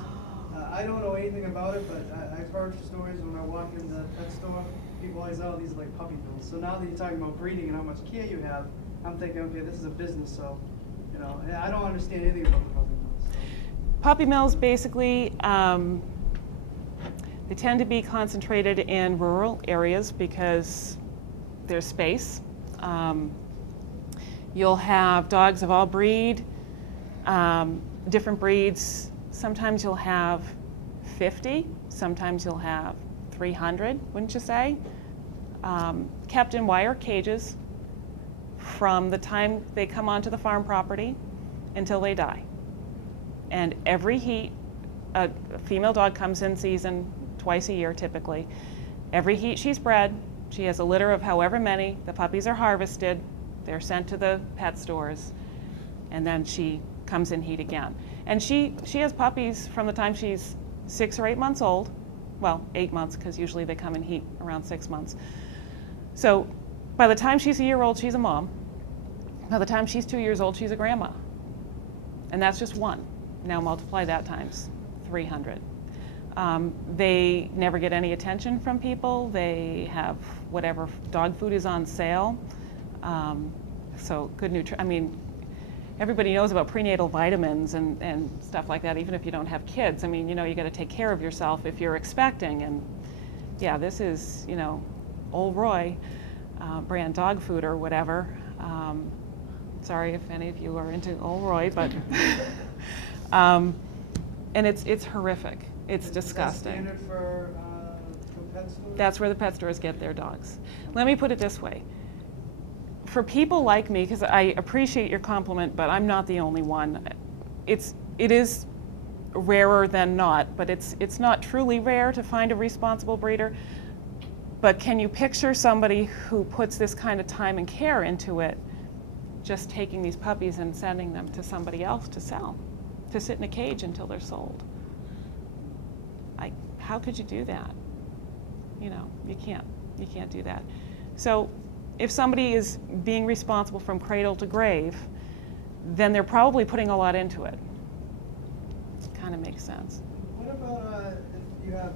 I don't know anything about it, but I've heard stories when I walk in the pet store. People always, oh, these are like puppy mills. So now that you're talking about breeding and how much care you have, I'm thinking, okay, this is a business, so, I don't understand anything about the puppy mills. So. Puppy mills, basically, they tend to be concentrated in rural areas because there's space. You'll have dogs of all breed, different breeds. Sometimes you'll have 50, sometimes you'll have 300, wouldn't you say? Kept in wire cages from the time they come onto the farm property until they die. And every heat, a female dog comes in season twice a year typically. Every heat she's bred, she has a litter of however many. The puppies are harvested, they're sent to the pet stores, and then she comes in heat again. And she has puppies from the time she's 6 or 8 months old. Well, 8 months, because usually they come in heat around 6 months. So by the time she's a year old, she's a mom. By the time she's 2 years old, she's a grandma. And that's just one. Now multiply that times 300. They never get any attention from people. They have whatever dog food is on sale. So good nutrition. Everybody knows about prenatal vitamins and stuff like that, even if you don't have kids. You got to take care of yourself if you're expecting. And yeah, this is, Old Roy brand dog food or whatever. Sorry if any of you are into Old Roy, but and it's horrific. It's disgusting. Is that standard for pet stores? That's where the pet stores get their dogs. Let me put it this way. For people like me, because I appreciate your compliment, but I'm not the only one. It is rarer than not, but it's not truly rare to find a responsible breeder. But can you picture somebody who puts this kind of time and care into it, just taking these puppies and sending them to somebody else to sell, to sit in a cage until they're sold? how could you do that? You know, you can't do that. So if somebody is being responsible from cradle to grave, then they're probably putting a lot into it. Kind of makes sense. What about if you have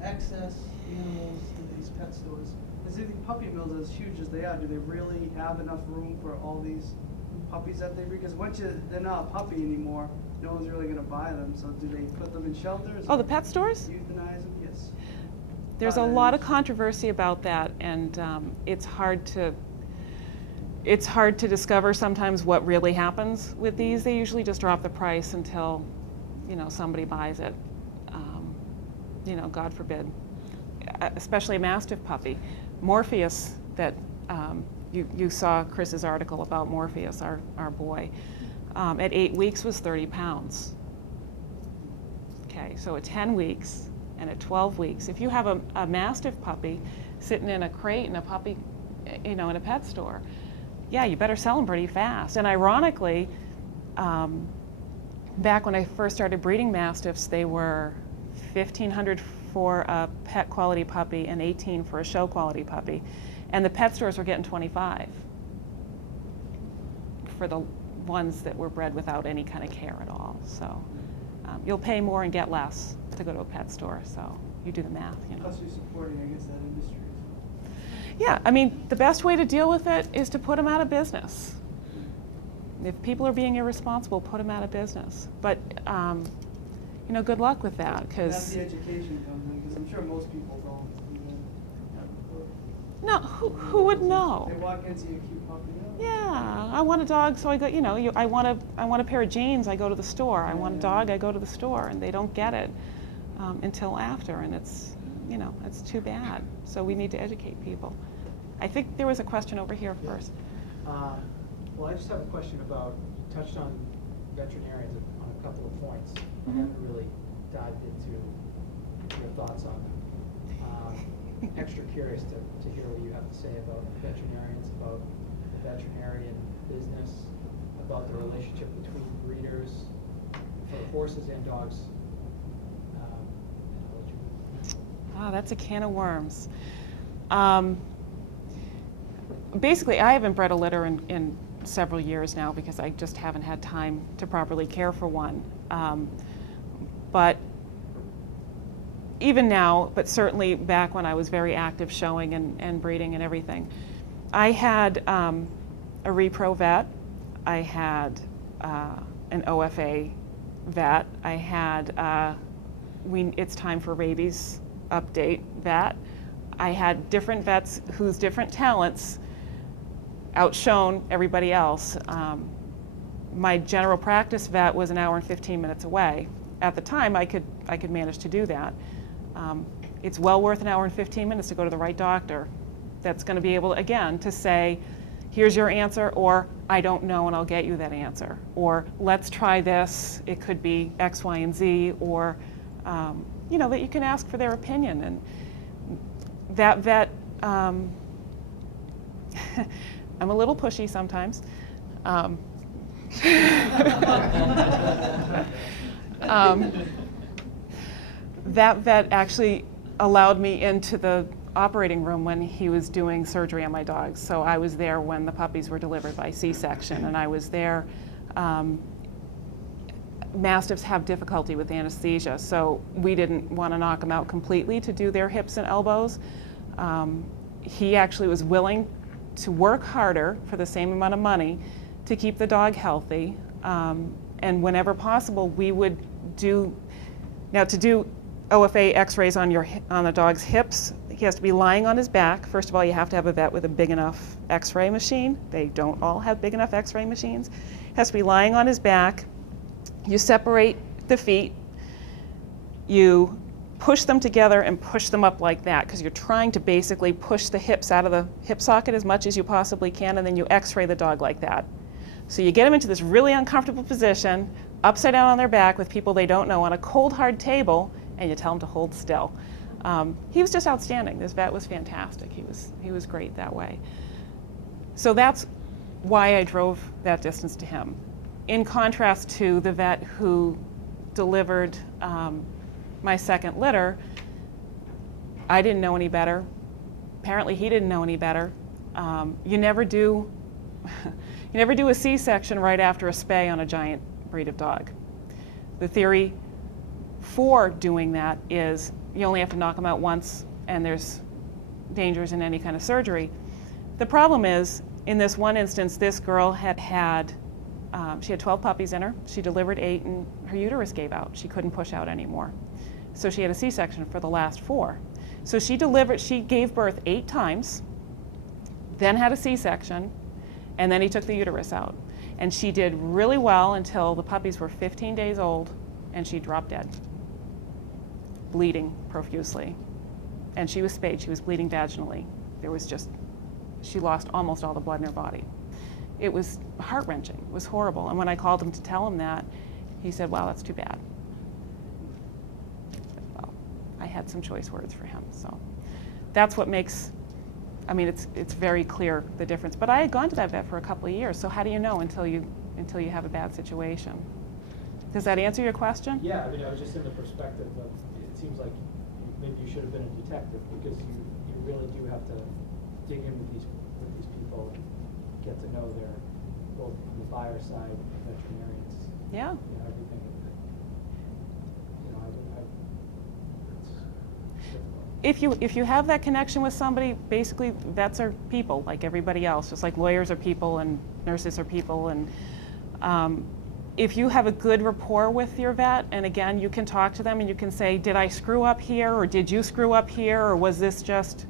excess animals in these pet stores? Is these puppy mills, as huge as they are, do they really have enough room for all these puppies that they breed? Because once they're not a puppy anymore, no one's really going to buy them. So do they put them in shelters? Oh, the or pet stores? Euthanize them? Yes. There's a lot of controversy about that, and it's hard to discover sometimes what really happens with these. They usually just drop the price until, you know, somebody buys it. You know, God forbid, especially a Mastiff puppy. Morpheus, that you saw Chris's article about Morpheus, our boy, at 8 weeks was 30 pounds. Okay, so at 10 weeks and at 12 weeks, if you have a Mastiff puppy sitting in a crate in a puppy, you know, in a pet store, yeah, you better sell them pretty fast. And ironically, back when I first started breeding Mastiffs, they were $1,500 for a pet quality puppy and $18 for a show quality puppy. And the pet stores were getting $25 for the ones that were bred without any kind of care at all. So you'll pay more and get less to go to a pet store. So you do the math, you know. Plus you're supporting, I guess, that industry. Yeah, I mean, the best way to deal with it is to put them out of business. If people are being irresponsible, put them out of business. But, you know, good luck with that, That's because... the education comes in, because I'm sure most people don't even have a clue. No, who would know? They walk in, see a cute puppy. Yeah, I want a dog, so I go, you know, I want a pair of jeans, I go to the store. I want a dog, I go to the store, and they don't get it until after, and it's, you know, it's too bad. So we need to educate people. I think there was a question over here first. Well, I just have a question about, you touched on veterinarians on a couple of points. I haven't really dived into your thoughts on them. Extra curious to hear what you have to say about veterinarians, about the veterinarian business, about the relationship between breeders for horses and dogs. And I'll let you move. That's a can of worms. Basically, I haven't bred a litter in several years now because I just haven't had time to properly care for one. But even now, but certainly back when I was very active showing and breeding and everything, I had a repro vet, I had an OFA vet, I had it's time for rabies update vet. I had different vets whose different talents outshone everybody else. My general practice vet was an hour and 15 minutes away. At the time, I could manage to do that. It's well worth an hour and 15 minutes to go to the right doctor that's going to be able, again, to say, here's your answer, or I don't know and I'll get you that answer. Or let's try this, it could be X, Y, and Z, or you know, that you can ask for their opinion. And that vet, I'm a little pushy sometimes. That vet actually allowed me into the operating room when he was doing surgery on my dogs. So I was there when the puppies were delivered by C-section, and I was there. Mastiffs have difficulty with anesthesia, so we didn't want to knock them out completely to do their hips and elbows. He actually was willing to work harder for the same amount of money to keep the dog healthy. And whenever possible, we would do, now to do OFA x-rays on the dog's hips, he has to be lying on his back. First of all, you have to have a vet with a big enough x-ray machine. They don't all have big enough x-ray machines. He has to be lying on his back. You separate the feet. You push them together and push them up like that, because you're trying to basically push the hips out of the hip socket as much as you possibly can, and then you x-ray the dog like that. So you get them into this really uncomfortable position, upside down on their back with people they don't know on a cold, hard table, and you tell them to hold still. He was just outstanding. This vet was fantastic. He was great that way. So that's why I drove that distance to him. In contrast to the vet who delivered my second litter, I didn't know any better. Apparently he didn't know any better. You never do a C-section right after a spay on a giant breed of dog. The theory for doing that is you only have to knock them out once and there's dangers in any kind of surgery. The problem is, in this one instance, this girl she had 12 puppies in her. She delivered 8 and her uterus gave out. She couldn't push out anymore. So she had a C-section for the last 4. So she gave birth 8 times, then had a C-section, and then he took the uterus out. And she did really well until the puppies were 15 days old and she dropped dead, bleeding profusely. And she was spayed, she was bleeding vaginally. She lost almost all the blood in her body. It was heart-wrenching, it was horrible. And when I called him to tell him that, he said, wow, that's too bad. Well, I had some choice words for him, so. That's what makes, it's very clear, the difference. But I had gone to that vet for a couple of years, so how do you know until you have a bad situation? Does that answer your question? Yeah, I was just in the perspective of, it seems like maybe you should have been a detective, because you really do have to dig in with these people and get to know their, both from the buyer side, veterinarians. Yeah. Everything. It's difficult. If you have that connection with somebody, basically vets are people like everybody else, just like lawyers are people and nurses are people. And if you have a good rapport with your vet, and again, you can talk to them and you can say, did I screw up here, or did you screw up here, or was this just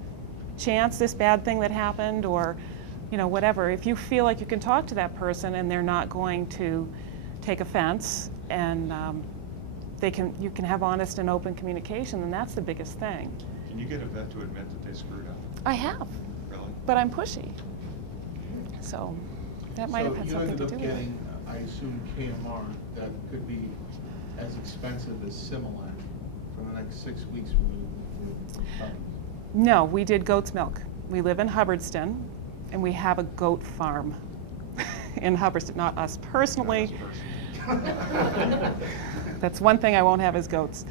chance, this bad thing that happened, or whatever. If you feel like you can talk to that person and they're not going to take offense, and you can have honest and open communication, then that's the biggest thing. Can you get a vet to admit that they screwed up? I have, Really? but I'm pushy. So that might have had So something you to do ended up with it. getting, I assume, KMR that could be as expensive as Similac for the next 6 weeks for the puppies. No, we did goat's milk. We live in Hubbardston, and we have a goat farm in Hubbardston. Not us personally. Not us personally. That's one thing I won't have is goats.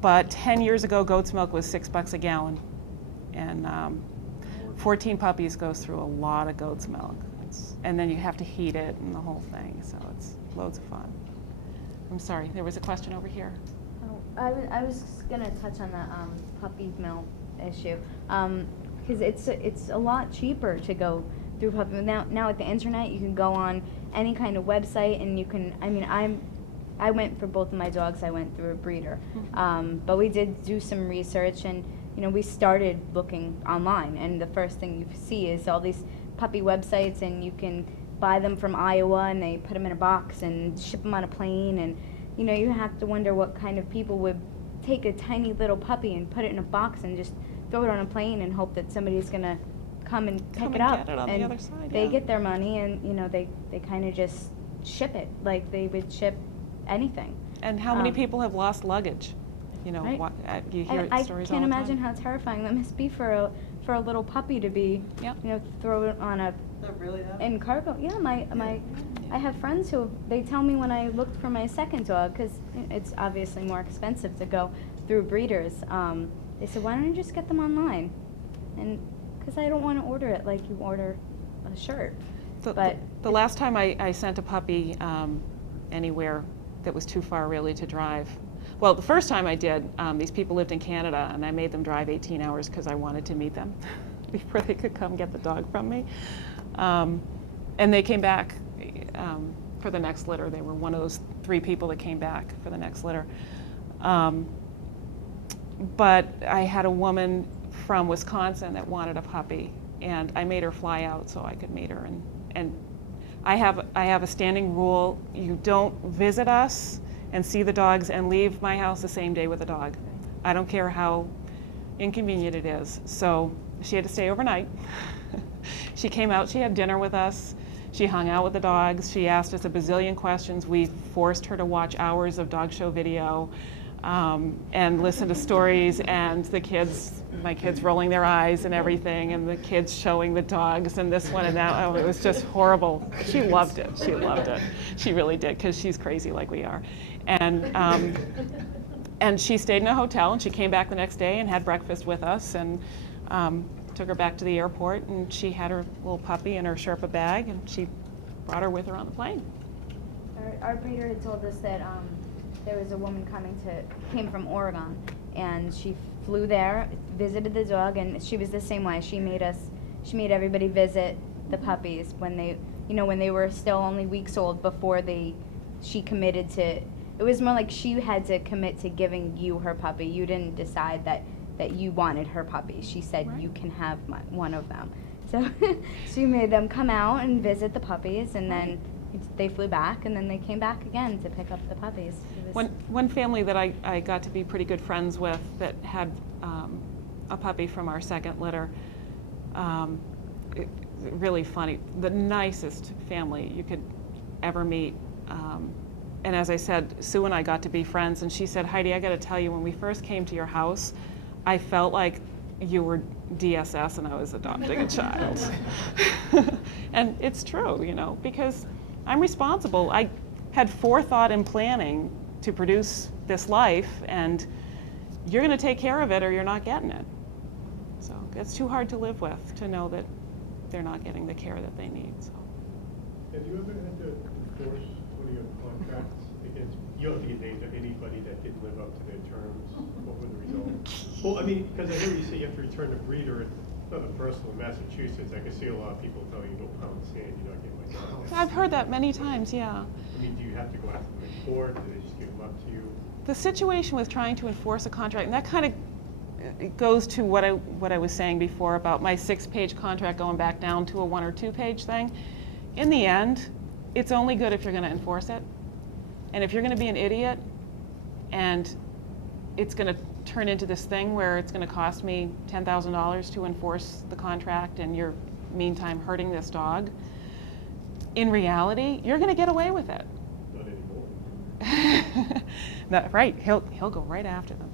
But 10 years ago, goat's milk was $6 a gallon. And 14 puppies goes through a lot of goat's milk. And then you have to heat it and the whole thing, so it's loads of fun. I'm sorry, there was a question over here. I was gonna touch on the puppy mill issue, because it's a lot cheaper to go through puppy mill. Now with the internet, you can go on any kind of website, and you can. I went for both of my dogs. I went through a breeder, but we did do some research, and we started looking online, and the first thing you see is all these puppy websites, and you can buy them from Iowa, and they put them in a box and ship them on a plane, and you have to wonder what kind of people would take a tiny little puppy and put it in a box and just throw it on a plane and hope that somebody's gonna come and pick it up. Get it on and the other side, they yeah. get their money, and they kind of just ship it like they would ship anything. And how many Um, people have lost luggage? Right. You hear And I stories all can't the time. imagine how terrifying that must be for a little puppy to be, Yep. throw it on a That really happened? in cargo. Yeah, I have friends who, they tell me when I looked for my second dog, because it's obviously more expensive to go through breeders, they said, why don't you just get them online? And because I don't want to order it like you order a shirt. But The last time I sent a puppy anywhere that was too far really to drive, well, the first time I did, these people lived in Canada, and I made them drive 18 hours because I wanted to meet them before they could come get the dog from me. And they came back for the next litter. They were one of those 3 people that came back for the next litter. But I had a woman from Wisconsin that wanted a puppy, and I made her fly out so I could meet her. And I have a standing rule: you don't visit us and see the dogs and leave my house the same day with a dog. I don't care how inconvenient it is. So she had to stay overnight. She came out, she had dinner with us, she hung out with the dogs, she asked us a bazillion questions. We forced her to watch hours of dog show video and listen to stories, and my kids rolling their eyes and everything, and the kids showing the dogs and this one and that. Oh, it was just horrible. She loved it. She loved it. She really did, because she's crazy like we are. And she stayed in a hotel, and she came back the next day and had breakfast with us, and took her back to the airport, and she had her little puppy in her Sherpa bag, and she brought her with her on the plane. Our breeder had told us that there was a woman came from Oregon, and she flew there, visited the dog, and she was the same way. She made everybody visit the puppies when they were still only weeks old before she committed to. It was more like she had to commit to giving you her puppy. You didn't decide that you wanted her puppy. She said, Right. You can have one of them. So she made them come out and visit the puppies, and then they flew back, and then they came back again to pick up the puppies. One family that I got to be pretty good friends with that had a puppy from our second litter, really funny, the nicest family you could ever meet. And as I said, Sue and I got to be friends, and she said, Heidi, I got to tell you, when we first came to your house, I felt like you were DSS and I was adopting a child. And it's true, because I'm responsible. I had forethought and planning to produce this life, and you're going to take care of it or you're not getting it. So it's too hard to live with, to know that they're not getting the care that they need. So. Have you ever had to enforce one of your contracts against, you don't need names of anybody that didn't live up to their terms? What were the results? Well, I mean, because I hear you say you have to return the breeder. It's nothing personal in Massachusetts. I can see a lot of people telling you, no pound sand, you're not getting my dog. I've heard that many times, yeah. I mean, do you have to go after them in court? Do they just give them up to you? The situation with trying to enforce a contract, and that kind of it goes to what I was saying before about my 6-page contract going back down to a 1 or 2-page thing. In the end, it's only good if you're going to enforce it. And if you're going to be an idiot and it's going to turn into this thing where it's going to cost me $10,000 to enforce the contract, and you're meantime hurting this dog, in reality, you're going to get away with it. Not anymore. No, right, he'll go right after them.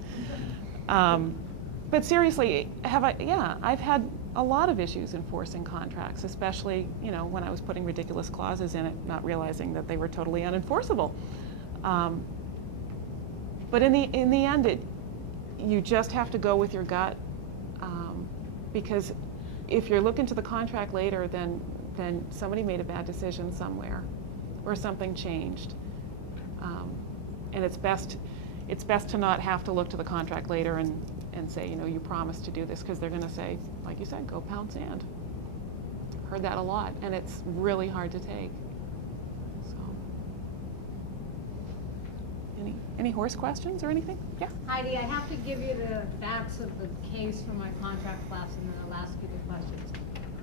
But seriously, I've had a lot of issues enforcing contracts, especially when I was putting ridiculous clauses in it, not realizing that they were totally unenforceable. But in the end, you just have to go with your gut, because if you're looking to the contract later, then somebody made a bad decision somewhere, or something changed, and it's best to not have to look to the contract later and say, you promised to do this, because they're going to say, like you said, go pound sand. Heard that a lot, and it's really hard to take. So, any horse questions or anything? Yeah. Heidi, I have to give you the facts of the case from my contract class, and then I'll ask you the questions.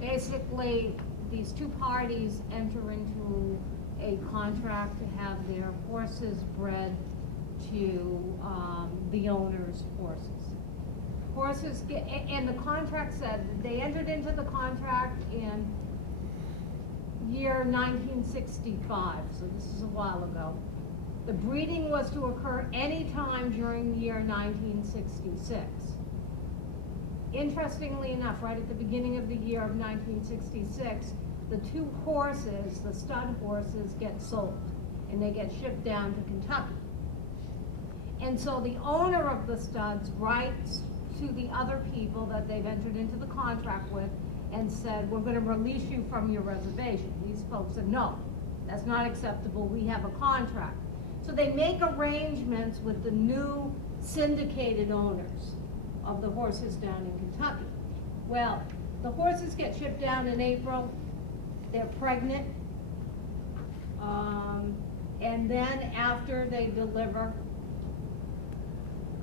Basically, these two parties enter into a contract to have their horses bred to the owner's horses. Horses get, and the contract said that they entered into the contract in year 1965, so this is a while ago. The breeding was to occur any time during the year 1966. Interestingly enough, right at the beginning of the year of 1966, the two horses, the stud horses, get sold, and they get shipped down to Kentucky. And so the owner of the studs writes to the other people that they've entered into the contract with and said, we're going to release you from your reservation. These folks said, no, that's not acceptable. We have a contract. So they make arrangements with the new syndicated owners of the horses down in Kentucky. Well, the horses get shipped down in April. They're pregnant. And then after they deliver,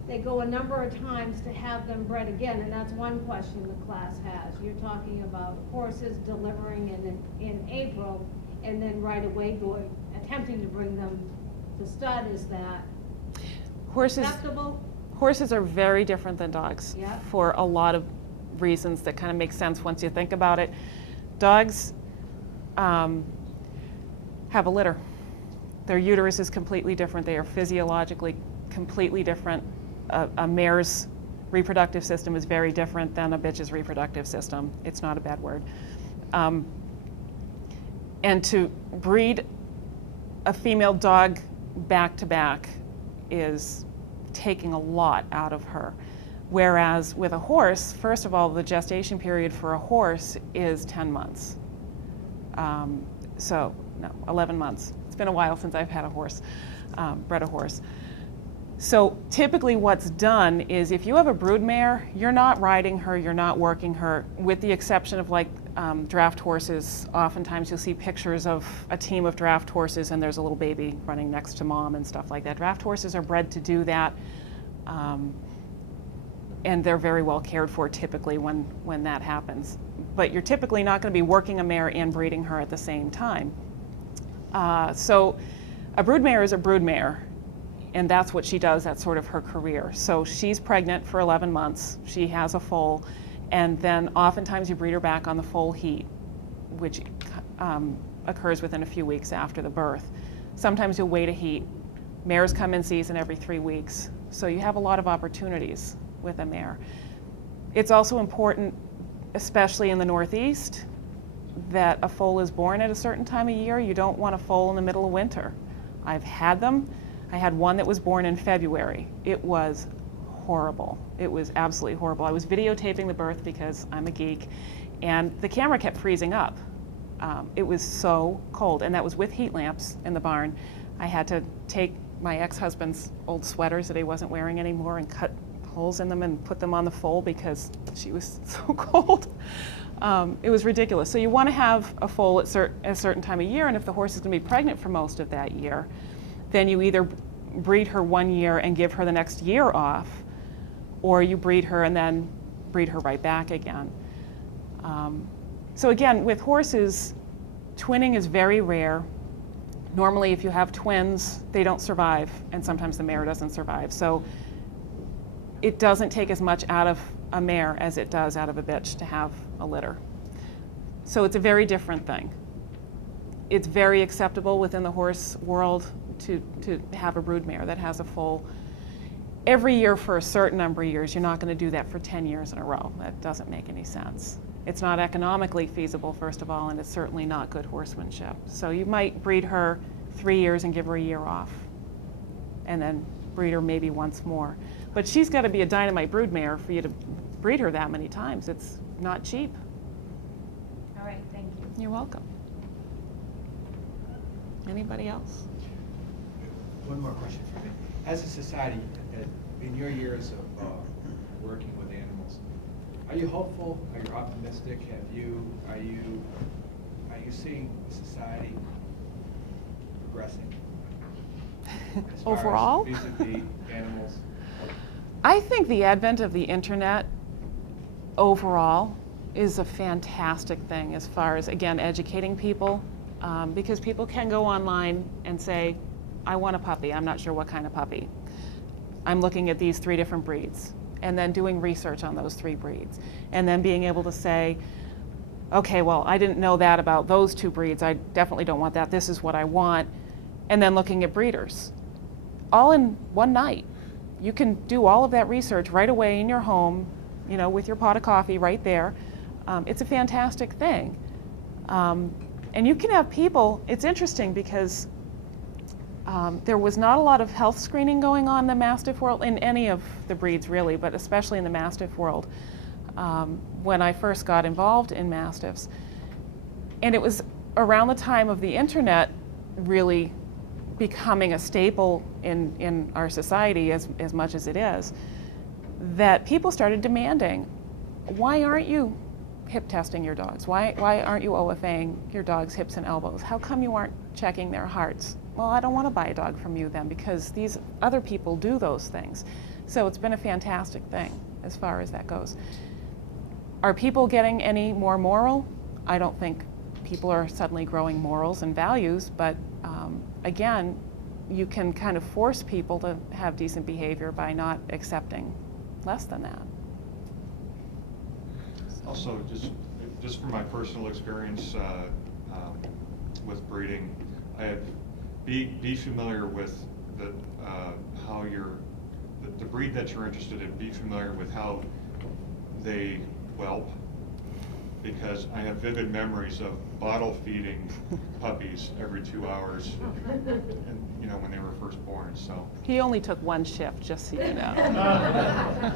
they go a number of times to have them bred again, and that's one question the class has. You're talking about horses delivering in April, and then right away attempting to bring them to stud. Is that acceptable? Horses are very different than dogs, Yeah. for a lot of reasons that kind of make sense once you think about it. Dogs have a litter. Their uterus is completely different. They are physiologically completely different. A mare's reproductive system is very different than a bitch's reproductive system. It's not a bad word. And to breed a female dog back to back is taking a lot out of her. Whereas with a horse, first of all, the gestation period for a horse is 10 months. So, no, 11 months. It's been a while since I've had a horse, bred a horse. So typically what's done is if you have a broodmare, you're not riding her, you're not working her, with the exception of like draft horses. Oftentimes you'll see pictures of a team of draft horses and there's a little baby running next to mom and stuff like that. Draft horses are bred to do that. And they're very well cared for typically when that happens. But you're typically not going to be working a mare and breeding her at the same time. So a broodmare is a broodmare, and that's what she does. That's sort of her career. So she's pregnant for 11 months. She has a foal, and then oftentimes you breed her back on the foal heat, which occurs within a few weeks after the birth. Sometimes you'll wait a heat. Mares come in season every 3 weeks, so you have a lot of opportunities with a mare. It's also important, especially in the Northeast, that a foal is born at a certain time of year. You don't want a foal in the middle of winter. I've had them. I had one that was born in February. It was horrible. It was absolutely horrible. I was videotaping the birth because I'm a geek, and the camera kept freezing up. It was so cold, and that was with heat lamps in the barn. I had to take my ex-husband's old sweaters that he wasn't wearing anymore and cut holes in them and put them on the foal because she was so cold. It was ridiculous. So you want to have a foal at a certain time of year, and if the horse is going to be pregnant for most of that year, then you either breed her 1 year and give her the next year off, or you breed her and then breed her right back again. So again, with horses, twinning is very rare. Normally, if you have twins, they don't survive, and sometimes the mare doesn't survive. So it doesn't take as much out of a mare as it does out of a bitch to have a litter. So it's a very different thing. It's very acceptable within the horse world to have a broodmare that has a foal. Every year for a certain number of years, you're not going to do that for 10 years in a row. That doesn't make any sense. It's not economically feasible, first of all, and it's certainly not good horsemanship. So you might breed her 3 years and give her a year off, and then breed her maybe once more. But she's got to be a dynamite broodmare for you to breed her that many times. It's not cheap. All right, thank you. You're welcome. Anybody else? One more question for me. As a society, in your years of working with animals, are you hopeful? Are you optimistic? Are you seeing society progressing? As far as Overall? vis-a-vis animals? I think the advent of the internet overall is a fantastic thing as far as, again, educating people, because people can go online and say, I want a puppy. I'm not sure what kind of puppy. I'm looking at these 3 different breeds, and then doing research on those 3 breeds, and then being able to say, okay, well, I didn't know that about those 2 breeds. I definitely don't want that. This is what I want. And then looking at breeders, all in one night. You can do all of that research right away in your home, you know, with your pot of coffee right there. It's a fantastic thing. And you can have people, it's interesting because there was not a lot of health screening going on in the Mastiff world, in any of the breeds really, but especially in the Mastiff world, when I first got involved in Mastiffs. And it was around the time of the internet really becoming a staple in our society as much as it is, that people started demanding, why aren't you hip testing your dogs? Why aren't you OFAing your dog's hips and elbows? How come you aren't checking their hearts? Well, I don't want to buy a dog from you then because these other people do those things. So it's been a fantastic thing as far as that goes. Are people getting any more moral? I don't think people are suddenly growing morals and values, but again, you can kind of force people to have decent behavior by not accepting less than that. Also, just from my personal experience with breeding, be familiar with how the breed that you're interested in. Be familiar with how they whelp, because I have vivid memories of bottle feeding puppies every 2 hours, and, you know, when they were first born, so. He only took one shift, just so you know.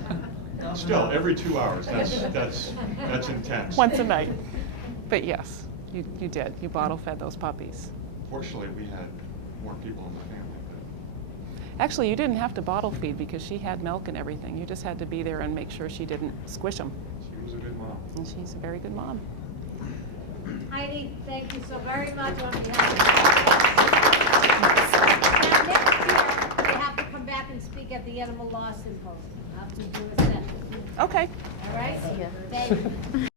Still, every 2 hours, that's intense. Once a night. But yes, you did. You bottle fed those puppies. Fortunately, we had more people in the family, but. Actually, you didn't have to bottle feed because she had milk and everything. You just had to be there and make sure she didn't squish them. She was a good mom. And she's a very good mom. Heidi, thank you so very much on behalf of the. Now, next year, you have to come back and speak at the Animal Law Symposium. I'll have to do a session. Okay. All right? See ya. Thank you.